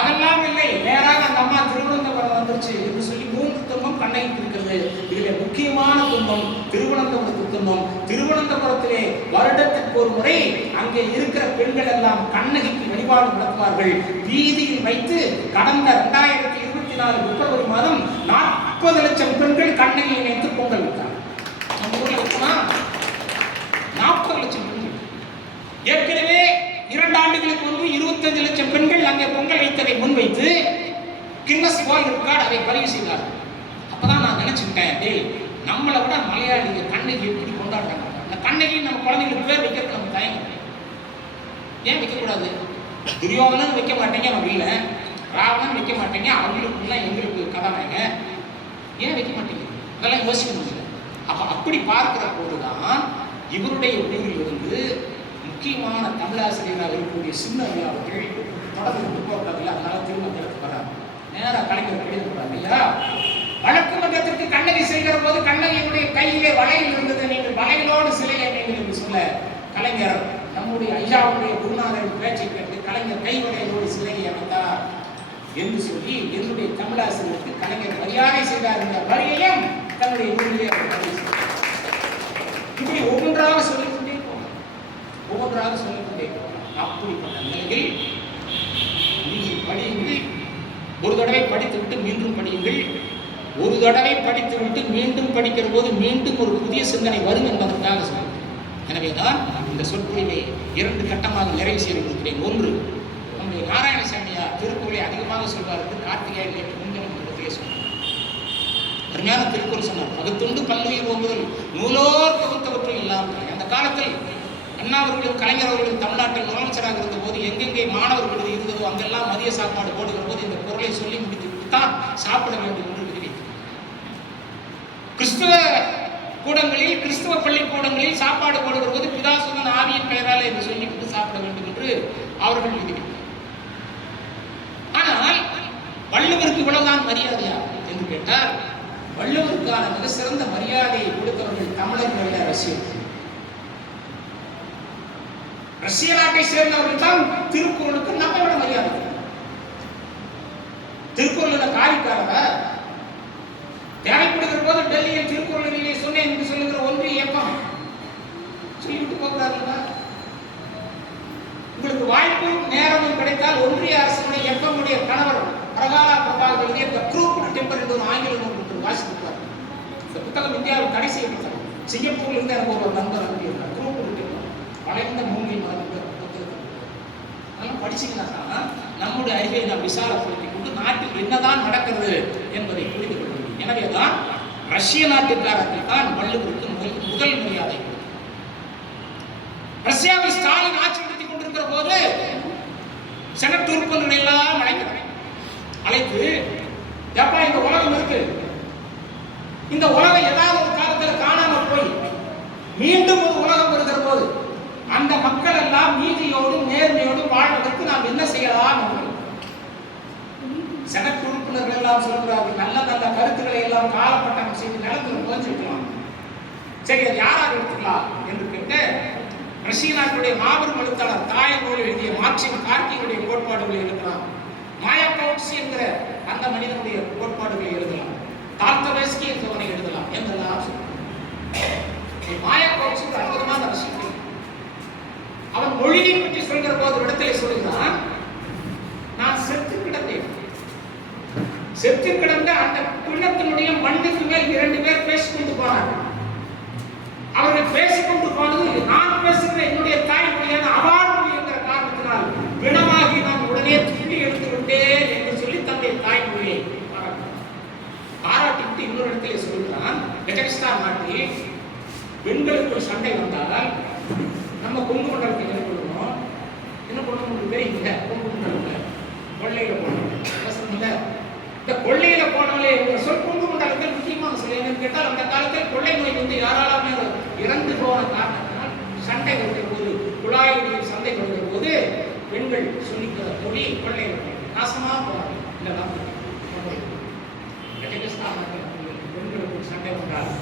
அதெல்லாம் இல்லை, நேராக அந்த அம்மா திருவனந்தபுரம் வந்துருச்சு என்று சொல்லி 3 துன்பம் கண்ணகிக்கு இருக்கிறது. இதில் முக்கியமான துன்பம் திருவனந்தபுரத்து துன்பம். திருவனந்தபுரத்திலே வருடத்திற்கு ஒரு முறை அங்கே இருக்கிற பெண்கள் எல்லாம் கண்ணகிக்கு வழிபாடு நடத்துவார்கள். வீதியில் வைத்து கடந்த 2024 பிப்ரவரி மாதம் 40 லட்சம் பெண்கள் கண்ணகியை நினைத்து பொங்கல் வைத்தார். நம்ம ஊர்ல இருக்குமா 40 லட்சம் பெண்கள். ஏற்கனவே 2 ஆண்டுகளுக்கு முன்பு 25 லட்சம் பெண்கள் அங்கே பொங்கல் வைத்ததை முன்வைத்து கின்னஸ் வேர்ல்ட் ரெக்கார்ட் அதை பதிவு செய்தார். அப்பதான் நான் நினைச்சுக்கிட்டேன், டேய், நம்மளை விட மலையாளிங்க கண்ணகி எப்படி கொண்டாடுறாங்க. அந்த கண்ணகி நம்ம குழந்தைங்களுக்கு பேர் வைக்கிறது நம்ம தயங்கம். ஏன் வைக்கக்கூடாது? துரியோதனன் வைக்க மாட்டேங்க, அவன் இல்லை. ராவணன் வைக்க மாட்டேங்க, அவங்களுக்குள்ள எங்களுக்கு கதாநாயக. ஏன் வைக்க மாட்டேங்க? அதெல்லாம் யோசிக்க முடியல. அப்படி பார்க்கிற போதுதான் இவருடைய ஊரில் இருந்து முக்கியமான தமிழாசிரியராக இருக்கக்கூடிய சின்ன ஐயா அவர்கள் தொடர்ந்து போகிறதில்ல. அதனால திருமணத்திற்கு வராங்க. நேராக கலைஞர் கடிதம் போறாங்க. ஐயா, வழக்கு மன்றத்திற்கு கண்ணகி செய்கிற போது கண்ணகியினுடைய கையிலே வளையல் இருந்தது, நீங்கள் வளையலோடு சிலையை நீங்கள் என்று சொல்ல, கலைஞர் நம்முடைய ஐயாவுடைய குருநாதரின் பேச்சை கேட்டு கலைஞர் கை வளையலோடு சிலையை அமைத்தார் என்று சொல்லி என்னுடைய தமிழாசிரியருக்கு கலைஞர் மரியாதை செய்தார் என்ற வரியையும் தன்னுடைய ஊரிலே இப்படி ஒவ்வொன்றாக சொல்லிக்கொண்டே போனார். அப்படிப்பட்ட நிலையில் நீங்கள் படியுங்கள். ஒரு தடவை படித்துவிட்டு மீண்டும் படியுங்கள். ஒரு தடவை படித்துவிட்டு மீண்டும் படிக்கிற போது மீண்டும் ஒரு புதிய சிந்தனை வரும் என்பதற்காக சொல்கிறேன். எனவேதான் இந்த சொற்பொழிவை 2 கட்டமாக நிறைவு செய்திருக்கிறேன். 1, நம்முடைய நாராயணசாமியார் திருக்குறளை அதிகமாக சொல்வாருக்கு. கார்த்திகேயன் முன்தினம் இடத்திலே சொன்னார். அருமையான திருக்குறள் சொன்னார், பகுத்துண்டு பல்லுயிர் ஓம்புதல் நூலோர் பகுத்தவற்றை இல்லாமல். அந்த காலத்தில் அண்ணா அவர்களும் கலைஞர் அவர்களும் தமிழ்நாட்டில் முதலமைச்சராக இருந்த போது எங்கெங்கே மாணவர் விடுதி இருந்ததோ அங்கெல்லாம் மதிய சாப்பாடு போடுகிற போது இந்த குறளை சொல்லி முடித்து தான் சாப்பிட வேண்டும் என்று விதிவித்தார். கிறிஸ்துவ கூடங்களில், கிறிஸ்துவ பள்ளிக்கூடங்களில் சாப்பாடு போடுகிற போது பிதாசுதன் ஆவியின் பெயரால் என்று சொல்லிவிட்டு சாப்பிட வேண்டும் என்று அவர்கள் விதிவித்தார். ஆனால் வள்ளுவருக்கு இவ்வளவுதான் மரியாதையா என்று கேட்டால், வள்ளுவருக்கான மிக சிறந்த மரியாதையை கொடுத்தவர்கள் தமிழர்கள் அரசியல். ரஷ்ய நாட்டை சேர்ந்தவர்கள் தான் திருக்குறளுக்கு நம்ம விட மரியாதை. திருக்குறள் காரிக்காரத தேவைப்படுகிற போது டெல்லியில் திருக்குறளிலே சொன்னேன் என்று சொல்லுகிற ஒன்றிய இயக்கம் சொல்லிவிட்டு போகிறார்களா? உங்களுக்கு வாய்ப்பும் நேரமும் கிடைத்தால் ஒன்றிய அரசுடைய இயக்கமுடைய கணவர் பிரகாலா பிரபாகர் எழுதிய தி க்ரூப்ட் டெம்பர் என்ற ஒரு ஆங்கில நூல் வாசித்திருப்பார். இந்த புத்தகம் இந்தியாவில் தடை செய்யப்பட்டது. சிங்கப்பூரில் இருந்து எனக்கு ஒரு நண்பர் அனுப்பியிருந்தார். க்ரூப்ட் டெம்பர் வளைந்த மூங்கில் மரம் புத்தகத்தை அதெல்லாம் படிச்சீங்கன்னா நம்முடைய அறிவை நாம் விசாலப்படுத்திக் கொண்டு நாட்டில் என்னதான் நடக்கிறது என்பதை புரிந்து கொள்ள முடியும். எனவேதான் ரஷ்ய நாட்டுக்காரர்கள் தான் வள்ளுவருக்கு முதல் மரியாதை. ரஷ்யாவில் ஸ்டாலின் ஆட்சி நடத்தி கொண்டிருக்கிற போது செனட் உறுப்பினர்கள் எல்லாம் அழைத்து எப்பா இந்த உலகம் இருக்கு, இந்த உலகம் ஏதாவது ஒரு காலத்தில் காணாமல் போய் மீண்டும் ஒரு உலகம் வருகிற போது அந்த மக்கள் எல்லாம் நீதியோடும் நேர்மையோடும் வாழ்வதற்கு நாம் என்ன செய்யலாம் என்று செனட் உறுப்பினர்கள் எல்லாம் சொல்கிறார்கள். நல்ல நல்ல கருத்துக்களை எல்லாம் காலப்பட்டம் செய்து நிலத்தில் புகழ்ச்சிக்கலாம். சரி, அது யாராக எடுத்துக்கலாம் என்று கேட்டு ரஷ்ய நாட்டுடைய மாபெரும் எழுத்தாளர் தாயனோடு எழுதிய மார்க்சின் கார்கியுடைய கோட்பாடுகளை எழுதலாம். மாயாகோவ்ஸ்கி என்கிற அந்த மனிதனுடைய கோட்பாடுகளை எழுதலாம். டால்ஸ்டாய் என்பவனை எழுதலாம் என்றெல்லாம் மாயாகோவ்ஸ்கி ஒரு அற்புதமான ரசிகன். அவன் மொழியை பற்றி சொல்கிற போது ஒரு இடத்திலே சொல்கிறான், நான் செத்து கிடந்தேன். செத்து கிடந்த அந்த பிணத்தினுடைய மண்ணுக்கு மேல் 2 பேர் பேசிக்கொண்டு போனார்கள். அவர்கள் பேசிக்கொண்டு போனது நான் பேசுகிற என்னுடைய தாய்மொழியான அவார் மொழி என்கிற காரணத்தினால் பிணமாகி நான் உடனே துண்டி எடுத்து விட்டேன் என்று சொல்லி தன்னுடைய தாய்மொழியை பாராட்டிட்டு இன்னொரு இடத்திலே சொல்கிறான், கஜகஸ்தான் நாட்டில் பெண்களுக்கு ஒரு சண்டை வந்தால் நம்ம கொங்கு மண்டலத்தை என்ன பண்ணுவோம், என்ன பண்ணணும் தெரியுங்க, கொங்கு மண்டலத்தில் கொள்ளையில போனோம். இந்த கொள்ளையில போனாலே சொல் கொங்கு மண்டலத்தில் முக்கியமான சொல்ல என்னன்னு கேட்டால், அந்த காலத்தில் கொள்ளை நோய் வந்து யாராலுமே இறந்து போன காரணத்தினால் சண்டை வருகிற போது, குழாயுடைய சண்டை வருகிற போது பெண்கள் சொல்லிக்கிற மொழி கொள்ளையில நாசமா போறாங்க. இல்லைன்னா பெண்களுக்கு சண்டை வந்தால்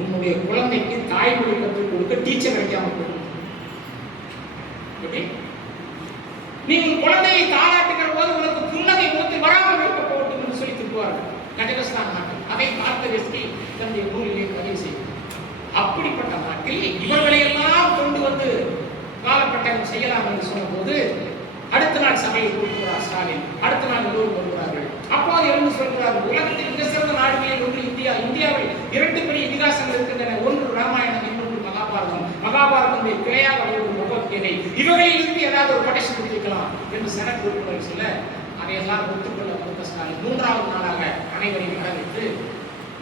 உன்னுடைய குழந்தைக்கு தாய்மொழி கற்றுக் கொடுக்க டீச்சர் கிடைக்காம போகும். நீ உன் குழந்தையை தாளாட்டுகிற போது உனக்கு புன்னகை மூத்து வராமல் இருக்க போகட்டும் என்று சொல்லி திட்டுவார்கள் கஜகஸ்தான் நாட்டில். அதை டால்ஸ்டாய் தன்னுடைய நூலிலே பதிவு செய்யும். அப்படிப்பட்ட நாட்டில் இவர்களையெல்லாம் கொண்டு வந்து காலப்பட்டம் செய்யலாம் என்று சொன்ன போது அடுத்த நாள் சபையை கூட்டுகிறார் ஸ்டாலின். அடுத்த நாள் எல்லோரும் வருகிறார்கள். அப்போது எழுந்து சொல்கிறார்கள், உலகத்தில் மிக சிறந்த நாடுகளில் ஒன்று இந்தியா. இந்தியாவில் 2 பெரிய இதிகாசங்கள் இருக்கின்றன. ஒன்று ராமாயணம், இன்னொன்று மகாபாரதம். மகாபாரதத்தை கிளையாக ஒரு பகவத்கீதை. இவர்களிலிருந்து ஏதாவது ஒரு படைச்சு கொடுத்திருக்கலாம் என்று செனட் உறுப்பினர்கள் சொல்ல அதையெல்லாம் ஒத்துக்கொள்ள மறுத்த ஸ்டாலின் 3வது நாளாக அனைவரையும் வரவேற்று,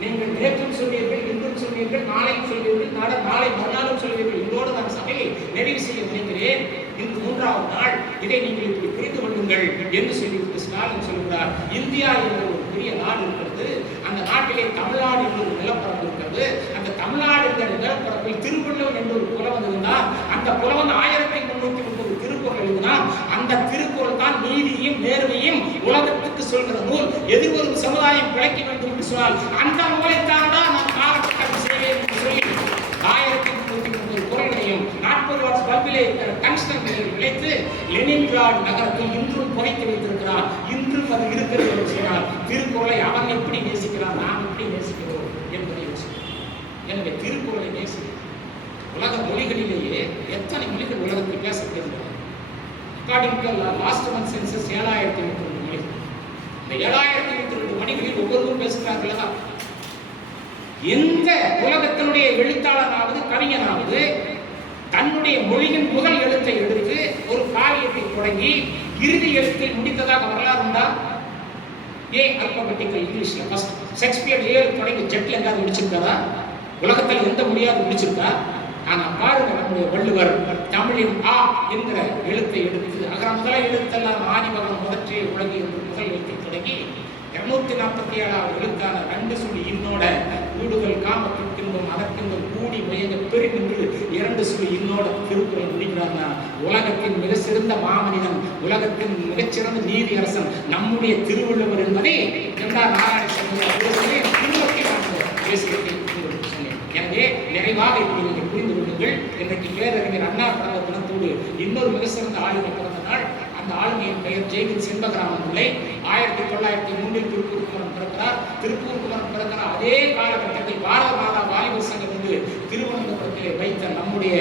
நீங்கள் நேற்றும் சொல்வீர்கள், இன்றும் சொல்வீர்கள், நாளையும் சொல்வீர்கள், நாளை மறுநாளும் சொல்வீர்கள். இதோடு நான் சபையை நிறைவு செய்ய நினைக்கிறேன். இன்று 3வது நாள், இதை நீங்கள் இப்படி புரிந்து கொள்ளுங்கள் என்று சொல்லிவிட்டு ஸ்டாலின் சொல்கிறார், இந்தியா என்ற ஒரு பெரிய நாடு இருக்கிறது. அந்த நாட்டிலே தமிழ்நாடு என்ற ஒரு நிலப்பரப்பு இருக்கிறது. அந்த தமிழ்நாடு என்ற நிலப்பரப்பில் திருவள்ளுவர் என்ற ஒரு புலவன் இருந்தால், அந்த புலவன் 1330 திருக்குறள் எழுதினார். அந்த திருக்குறள் தான் நீதியும் நேர்மையும் உலகத்துக்கு சொல்கிற நூல். எதிர்வரும் சமுதாயம் பிழைக்க வேண்டும் என்று சொன்னால் அந்த நூலைத்தான் நான் காலப்பட்டம் செய்வேன் என்று சொல்லி 1330 குறளையும் 40 வாட்ஸ் பல்பிலே இருக்கிற டங்ஸ்டன் விளைத்து லெனின்கிராட் நகரத்தில் இன்றும் புதைத்து வைத்திருக்கிறார். இன்றும் அது இருக்கிறது என்று சொன்னால் திருக்குறளை அவன் எப்படி நேசிக்கிறான், நாம் எப்படி நேசிக்கிறோம் என்பதை யோசிக்கிறோம். எனவே திருக்குறளை நேசிக்கிறோம். உலக மொழிகளிலேயே எத்தனை மொழிகள் உலகத்தில் பேசப்படுகின்றன? According to last month census 7032 மொழி. இந்த 7032 மொழிகளில் ஒவ்வொருவரும் பேசுகிறார்களா? எந்த உலகத்தினுடைய எழுத்தாளனாவது கவிஞனாவது தன்னுடைய மொழியின் முதல் எழுத்தை எடுத்து ஒரு காவியத்தை தொடங்கி இறுதி எழுத்தை முடித்ததாக வரலாறு உண்டா? அல்பபெட்டிக்கல் இங்கிலீஷ்ல ஃபர்ஸ்ட் ஷேக்ஸ்பியர் 7 தொடங்கி ஜெட்ல எங்காவது முடிச்சிருக்காரா? உலகத்தில் எந்த மொழியாவது முடிச்சிருக்கா? ஆனா பாருங்க, நம்முடைய வள்ளுவர் தமிழின் ஆ என்கிற எழுத்தை எடுத்து அகர முதல எழுத்தெல்லாம் ஆதிபகவன் முதற்றே உலகி என்று முதல் எழுத்தை தொடங்கி 247வது எழுத்தான 2 சுழி இன்னோட கூடுதல் காமத்திற்கின்பம் அதற்கின்பம் கூடி முயங்க பெருகின்று 2 சுழி இன்னோட திருக்குறள் முடிக்கிறாங்க. உலகத்தின் மிக சிறந்த மாமனிதன், உலகத்தின் மிகச்சிறந்த நீதி அரசன் நம்முடைய திருவள்ளுவர் என்பதை எனவே நிறைவாக இப்படி நீங்கள் புரிந்து கொள்ளுங்கள். இன்றைக்கு பேரறிஞர் அண்ணா பிறந்த தினத்தோடு இன்னொரு மிக சிறந்த ஆளுமை பிறந்த நாள். அந்த ஆளுமையின் பெயர் ஜெய்வின் செண்பகராமன் பிள்ளை. 1903 திருப்பூர் குமரன் பிறக்கிறார். திருப்பூர் குமரன் பிறக்கிற அதே காலகட்டத்தில் பாரத மாதா வாலிபர் சங்கம் வந்து திருவனந்தபுரத்திலே வைத்த நம்முடைய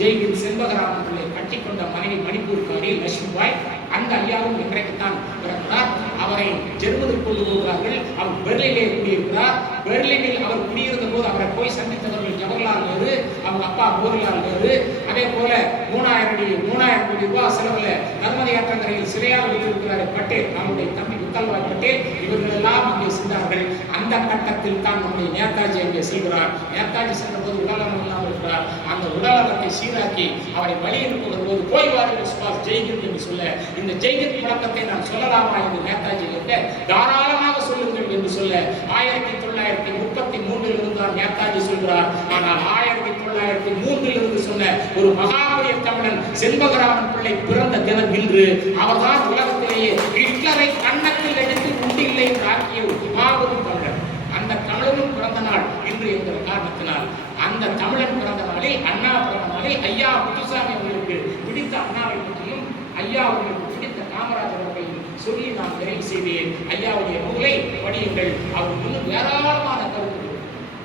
ஜெய்வின் செண்பகராமன் பிள்ளை கட்டிக்கொண்ட மனைவி மணிப்பூர்காரி லட்சுமிபாய், அந்த ஐயாவும் இன்றைக்குத்தான் பிறக்கிறார். அவரை ஜெர்மனிக்கு கொண்டு போகிறார்கள். அவர் பெர்லினிலே குடியிருக்கிறார். பெர்லினில் அவர் குடியிருந்த போது அவரை போய் சந்தித்தவர்கள் ஜவஹர்லால் நேரு, அவங்க அப்பா மோதிலால் நேரு, அதே போல 3000 கோடி ரூபாய் செலவில் நர்மதை ஆற்றங்கரையில் சிறையாக வைத்திருக்கிறார் பட்டேல், நம்முடைய தம்பி முத்தல்வாய் பட்டேல். இவர்கள் எல்லாம் இங்கே சென்றார்கள். அந்த கட்டத்தில் தான் நம்முடைய நேதாஜி அங்கே செல்கிறார். நேதாஜி சென்ற போது உடல்நலம் இல்லாமல் இருக்கிறார். அந்த உடல்நலத்தை சீராக்கி அவரை வழியனுப்புகிற போது போய் வாருங்கள் சுபாஷ் ஜெய்ஹிந்த் என்று சொல்ல, இந்த ஜெய்ஹிந்த் முழக்கத்தை நான் சொல்லலாமா என்று நேதாஜி கேட்க, தாராளமாக சொல்லுங்கள் என்று சொல்ல 1933 இருந்தார் நேதாஜி சொல்கிறார். ஆனால் 1903 இருந்து சொன்ன ஒரு மகாபலிய தமிழன் செண்பகராமன் பிள்ளை பிறந்த தினம் இன்று. அவர்தான் உலகத்திலேயே ஹிட்லரை கன்னத்தில் எடுத்து உண்டில்லை என்று ஆக்கிய ஒரு மாபெரும் தமிழன். அந்த தமிழனும் பிறந்த நாள் இன்று என்கிற காரணத்தினால் அந்த தமிழன் பிறந்த நாளில், அண்ணா பிறந்த நாளில் ஐயா முத்துசாமி அவர்களுக்கு பிடித்த அண்ணாவை பற்றியும் ஐயா அவர்களுக்கு பிடித்த காமராஜர் அவர்களையும் சொல்லி நான் நிறைவு செய்தேன். ஐயாவுடைய நூலை படியுங்கள். அவர் இன்னும் ஏராளமான கருத்துக்கள்.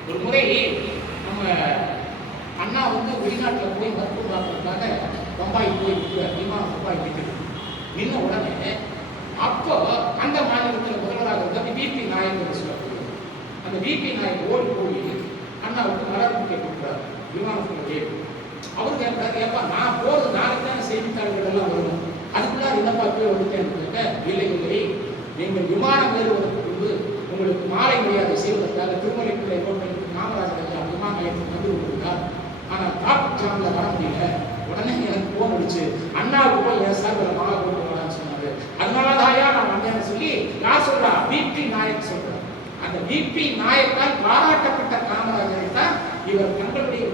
ஒரு முறை நம்ம அண்ணா வெளிநாட்டில் போய் மருத்துவம் பார்க்கறதுக்காக பம்பாய் போய் விமானம் பம்பாய் நிற்கிறது. நின்ன உடனே அப்போ அந்த மாநிலத்தில் முதல்வராக இருந்த விபி நாயக் சொல்லக்கூடிய அந்த விபி நாயக் ஓடி போய் அண்ணாவுக்கு மலர் முக்கிய கொடுக்குறாரு விமானத்தில் ஏறி. அவர் கேட்கிறாரு, ஏப்பா நான் போகிறது நாளைக்கு தானே செய்தித்தாள்கள் எல்லாம் வரும், அதுக்குள்ள என்னப்பா போய் வந்துட்டேன்னு கேட்க, இல்லை இல்லை, நீங்கள் விமானம் ஏறுவதற்கு முன்பு உங்களுக்கு மாலை மரியாதை செய்வதற்காக திருமலைக்குள்ளே கோட்டைக்கு காமராஜர் ஐயா விமான நிலையத்தில் வந்து கொண்டிருந்தார். ஆனால் டிராபிக் ஜாம்ல வர முடியல. உடனே எனக்கு போன் அடிச்சு அண்ணாவுக்கு போய் என் சார்பில் மாலை போட்டு வரான்னு சொன்னாரு. அதனாலதாயா நான் வந்தேன்னு சொல்லி யார் சொல்றா? விபி நாயக் சொல்றார். அந்த விபி நாயக்கால் பாராட்டப்பட்ட காமராஜரை தான் இவர் தங்களுடைய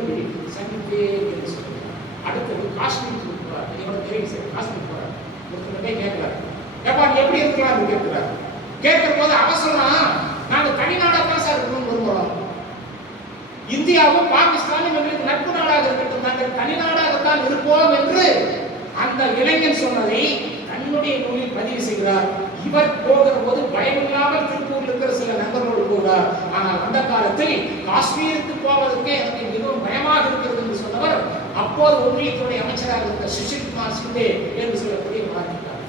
சந்திப்பே என்று சொல்றார். அடுத்தது காஷ்மீர் போறார். என்னோட தெரியும் சார், காஷ்மீர் போறார். ஒருத்தர் கேட்கிறார், ஏப்பா நீ எப்படி இருக்கலாம்னு கேட்கிறார். கேட்கிற போது அவசரம் நாங்கள் தனிநாடாக சார் இருக்கணும்னு விரும்புகிறோம். இந்தியாவும் பாகிஸ்தானும் எங்களுக்கு நட்பு நாடாக இருக்கட்டும், நாங்கள் தனிநாடாகத்தான் இருப்போம் என்று அந்த இளைஞன் சொன்னதை தன்னுடைய நூலில் பதிவு செய்கிறார். இவர் போகிற போது பயமில்லாமல் திருப்பூரில் இருக்கிற சில நண்பர்களோடு போகிறார். ஆனால் அந்த காலத்தில் காஷ்மீருக்கு போவதற்கே எனக்கு மிகவும் பயமாக இருக்கிறது என்று சொன்னவர் அப்போது ஒன்றியத்துடைய அமைச்சராக இருந்த சுஷில் குமார் சிண்டே என்று சொல்லக்கூடிய மாறினார்.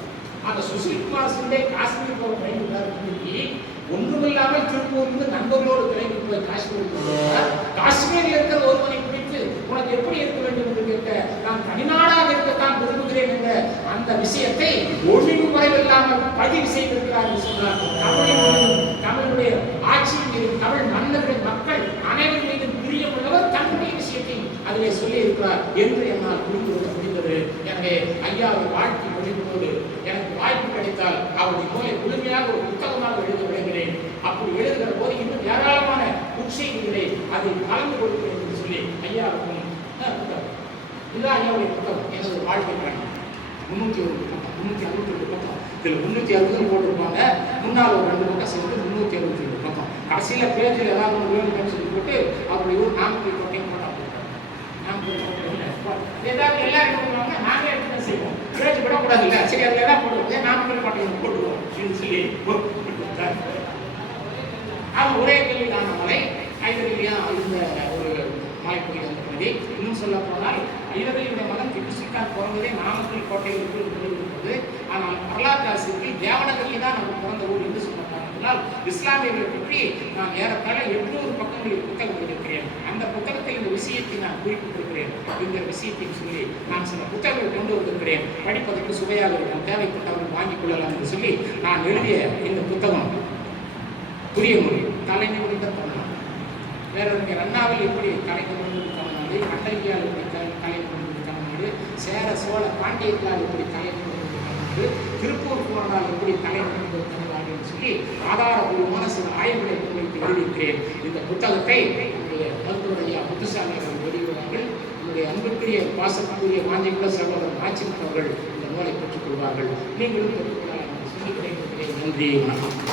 அந்த சுஷில் குமார் சிண்டே காஷ்மீர் போக பயந்துள்ளார். ஒன்றுமில்லாமல் திருப்பூரிலிருந்து நண்பர்களோடு கிளம்பி போய் காஷ்மீருக்கு போகிறார். காஷ்மீரில் இருக்கிற ஒருவனை குறித்து உனக்கு எப்படி இருக்க வேண்டும் என்று கேட்க, நான் தனிநாடாக இருக்கத்தான் விரும்புகிறேன் என்ற அந்த விஷயத்தை ஒளிவு குறைவில்லாமல் பதிவு செய்திருக்கிறார் என்று சொன்னார். தமிழுடைய ஆட்சியின் மீது, தமிழ் மன்னர்கள் மக்கள் அனைவரும் மீது பிரியமுள்ளவர் தன்னுடைய விஷயத்தை அதிலே சொல்லி இருக்கிறார் என்று என்னால் புரிந்து கொள்ள முடிந்தது. எனவே ஐயாவை வாழ்க்கை வழிபோடு எனக்கு வாய்ப்பு கிடைத்தால் அவருடைய நூலை முழுமையாக ஒரு புத்தகமாக எழுத விளைகிறேன். அப்படி எழுதுகிற போது இன்னும் ஏராளமான உட்செய்திகளை அதை கலந்து கொடுக்கிறேன் என்று சொல்லி ஐயாவுக்கும் இதுதான் ஐயாவுடைய புத்தகம். எனது வாழ்க்கை பயணம் 362 பக்கம். இதில் 360 போட்டிருப்பாங்க. முன்னால் ஒரு 2 பக்கம் சேர்ந்து 362 பக்கம். கடைசியில் பேஜில் ஏதாவது ஒன்று வேணும்னு சொல்லி போட்டு அவருடைய ஊர் நாமக்கல் கோட்டையும் போட்டா போட்டாங்க. நாமக்கல் கோட்டை ஏதாவது எல்லாரும் என்ன பண்ணுவாங்க, நாங்களே எடுத்து செய்வோம், பேஜ் விடக்கூடாது இல்லை, சரி அதில் தான் போடுவோம், நாமக்கல் கோட்டையை போட்டுருவோம் அப்படின்னு சொல்லி அது ஒரே கல்வியான மலை. ஐதரலியா இருந்த ஒரு மலைப்பகுதி அந்த பகுதி. இன்னும் சொல்ல போனால் ஐதரலியுடைய மகன் திப்பு சுல்தான் பிறந்ததே நாமக்கல் கோட்டையில் இருப்பது. ஆனால் வரலாற்று ஆசிரியர்கள் தேவனகல்லி தான் நம்ம பிறந்த ஊர் என்று சொன்ன காரணத்தினால் இஸ்லாமியர்களை பற்றி நான் ஏறத்தாழ 800 பக்கங்களில் புத்தகம் எழுதியிருக்கிறேன். அந்த புத்தகத்தில் இந்த விஷயத்தை நான் குறிப்பிட்டிருக்கிறேன். இந்த விஷயத்தை சொல்லி நான் சில புத்தகங்கள் கொண்டு வந்திருக்கிறேன். படிப்பதற்கு சுவையாக இருக்கும், தேவைப்பட்டவர்கள் வாங்கிக் கொள்ளலாம் என்று சொல்லி நான் எழுதிய இந்த புத்தகம் புரிய மொழி தலைநிமிர்ந்த தமிழ்நாடு. வேறொரு அண்ணாவில் எப்படி தலைநிமிர்ந்த தமிழ்நாடு, கண்டகியால் எப்படி தலைநிமிர்ந்த தமிழ்நாடு, சேர சோழ பாண்டியர்களால் எப்படி தலைநிமிர்ந்த தமிழ்நாடு, திருப்பூர் போனால் எப்படி தலைநிமிர்ந்த தமிழ்நாடு என்று சொல்லி ஆதாரபூர்வமான சில ஆய்வுகளை முன்வைத்து எழுதியிருக்கிறேன். இந்த புத்தகத்தை என்னுடைய மருத்துவர் ஐயா முத்துசாமி அவர்கள் வெளியிடுவார்கள். என்னுடைய அன்புக்குரிய பாசத்துக்குரிய மாஞ்சிக்குள்ள சகோதரர் நாச்சிமன் அவர்கள் இந்த நூலை பெற்றுக் கொள்வார்கள். நீங்களும் பெற்றுக்கொள்ளலாம் என்று சொல்லி கிடைக்கிறேன். நன்றி, வணக்கம்.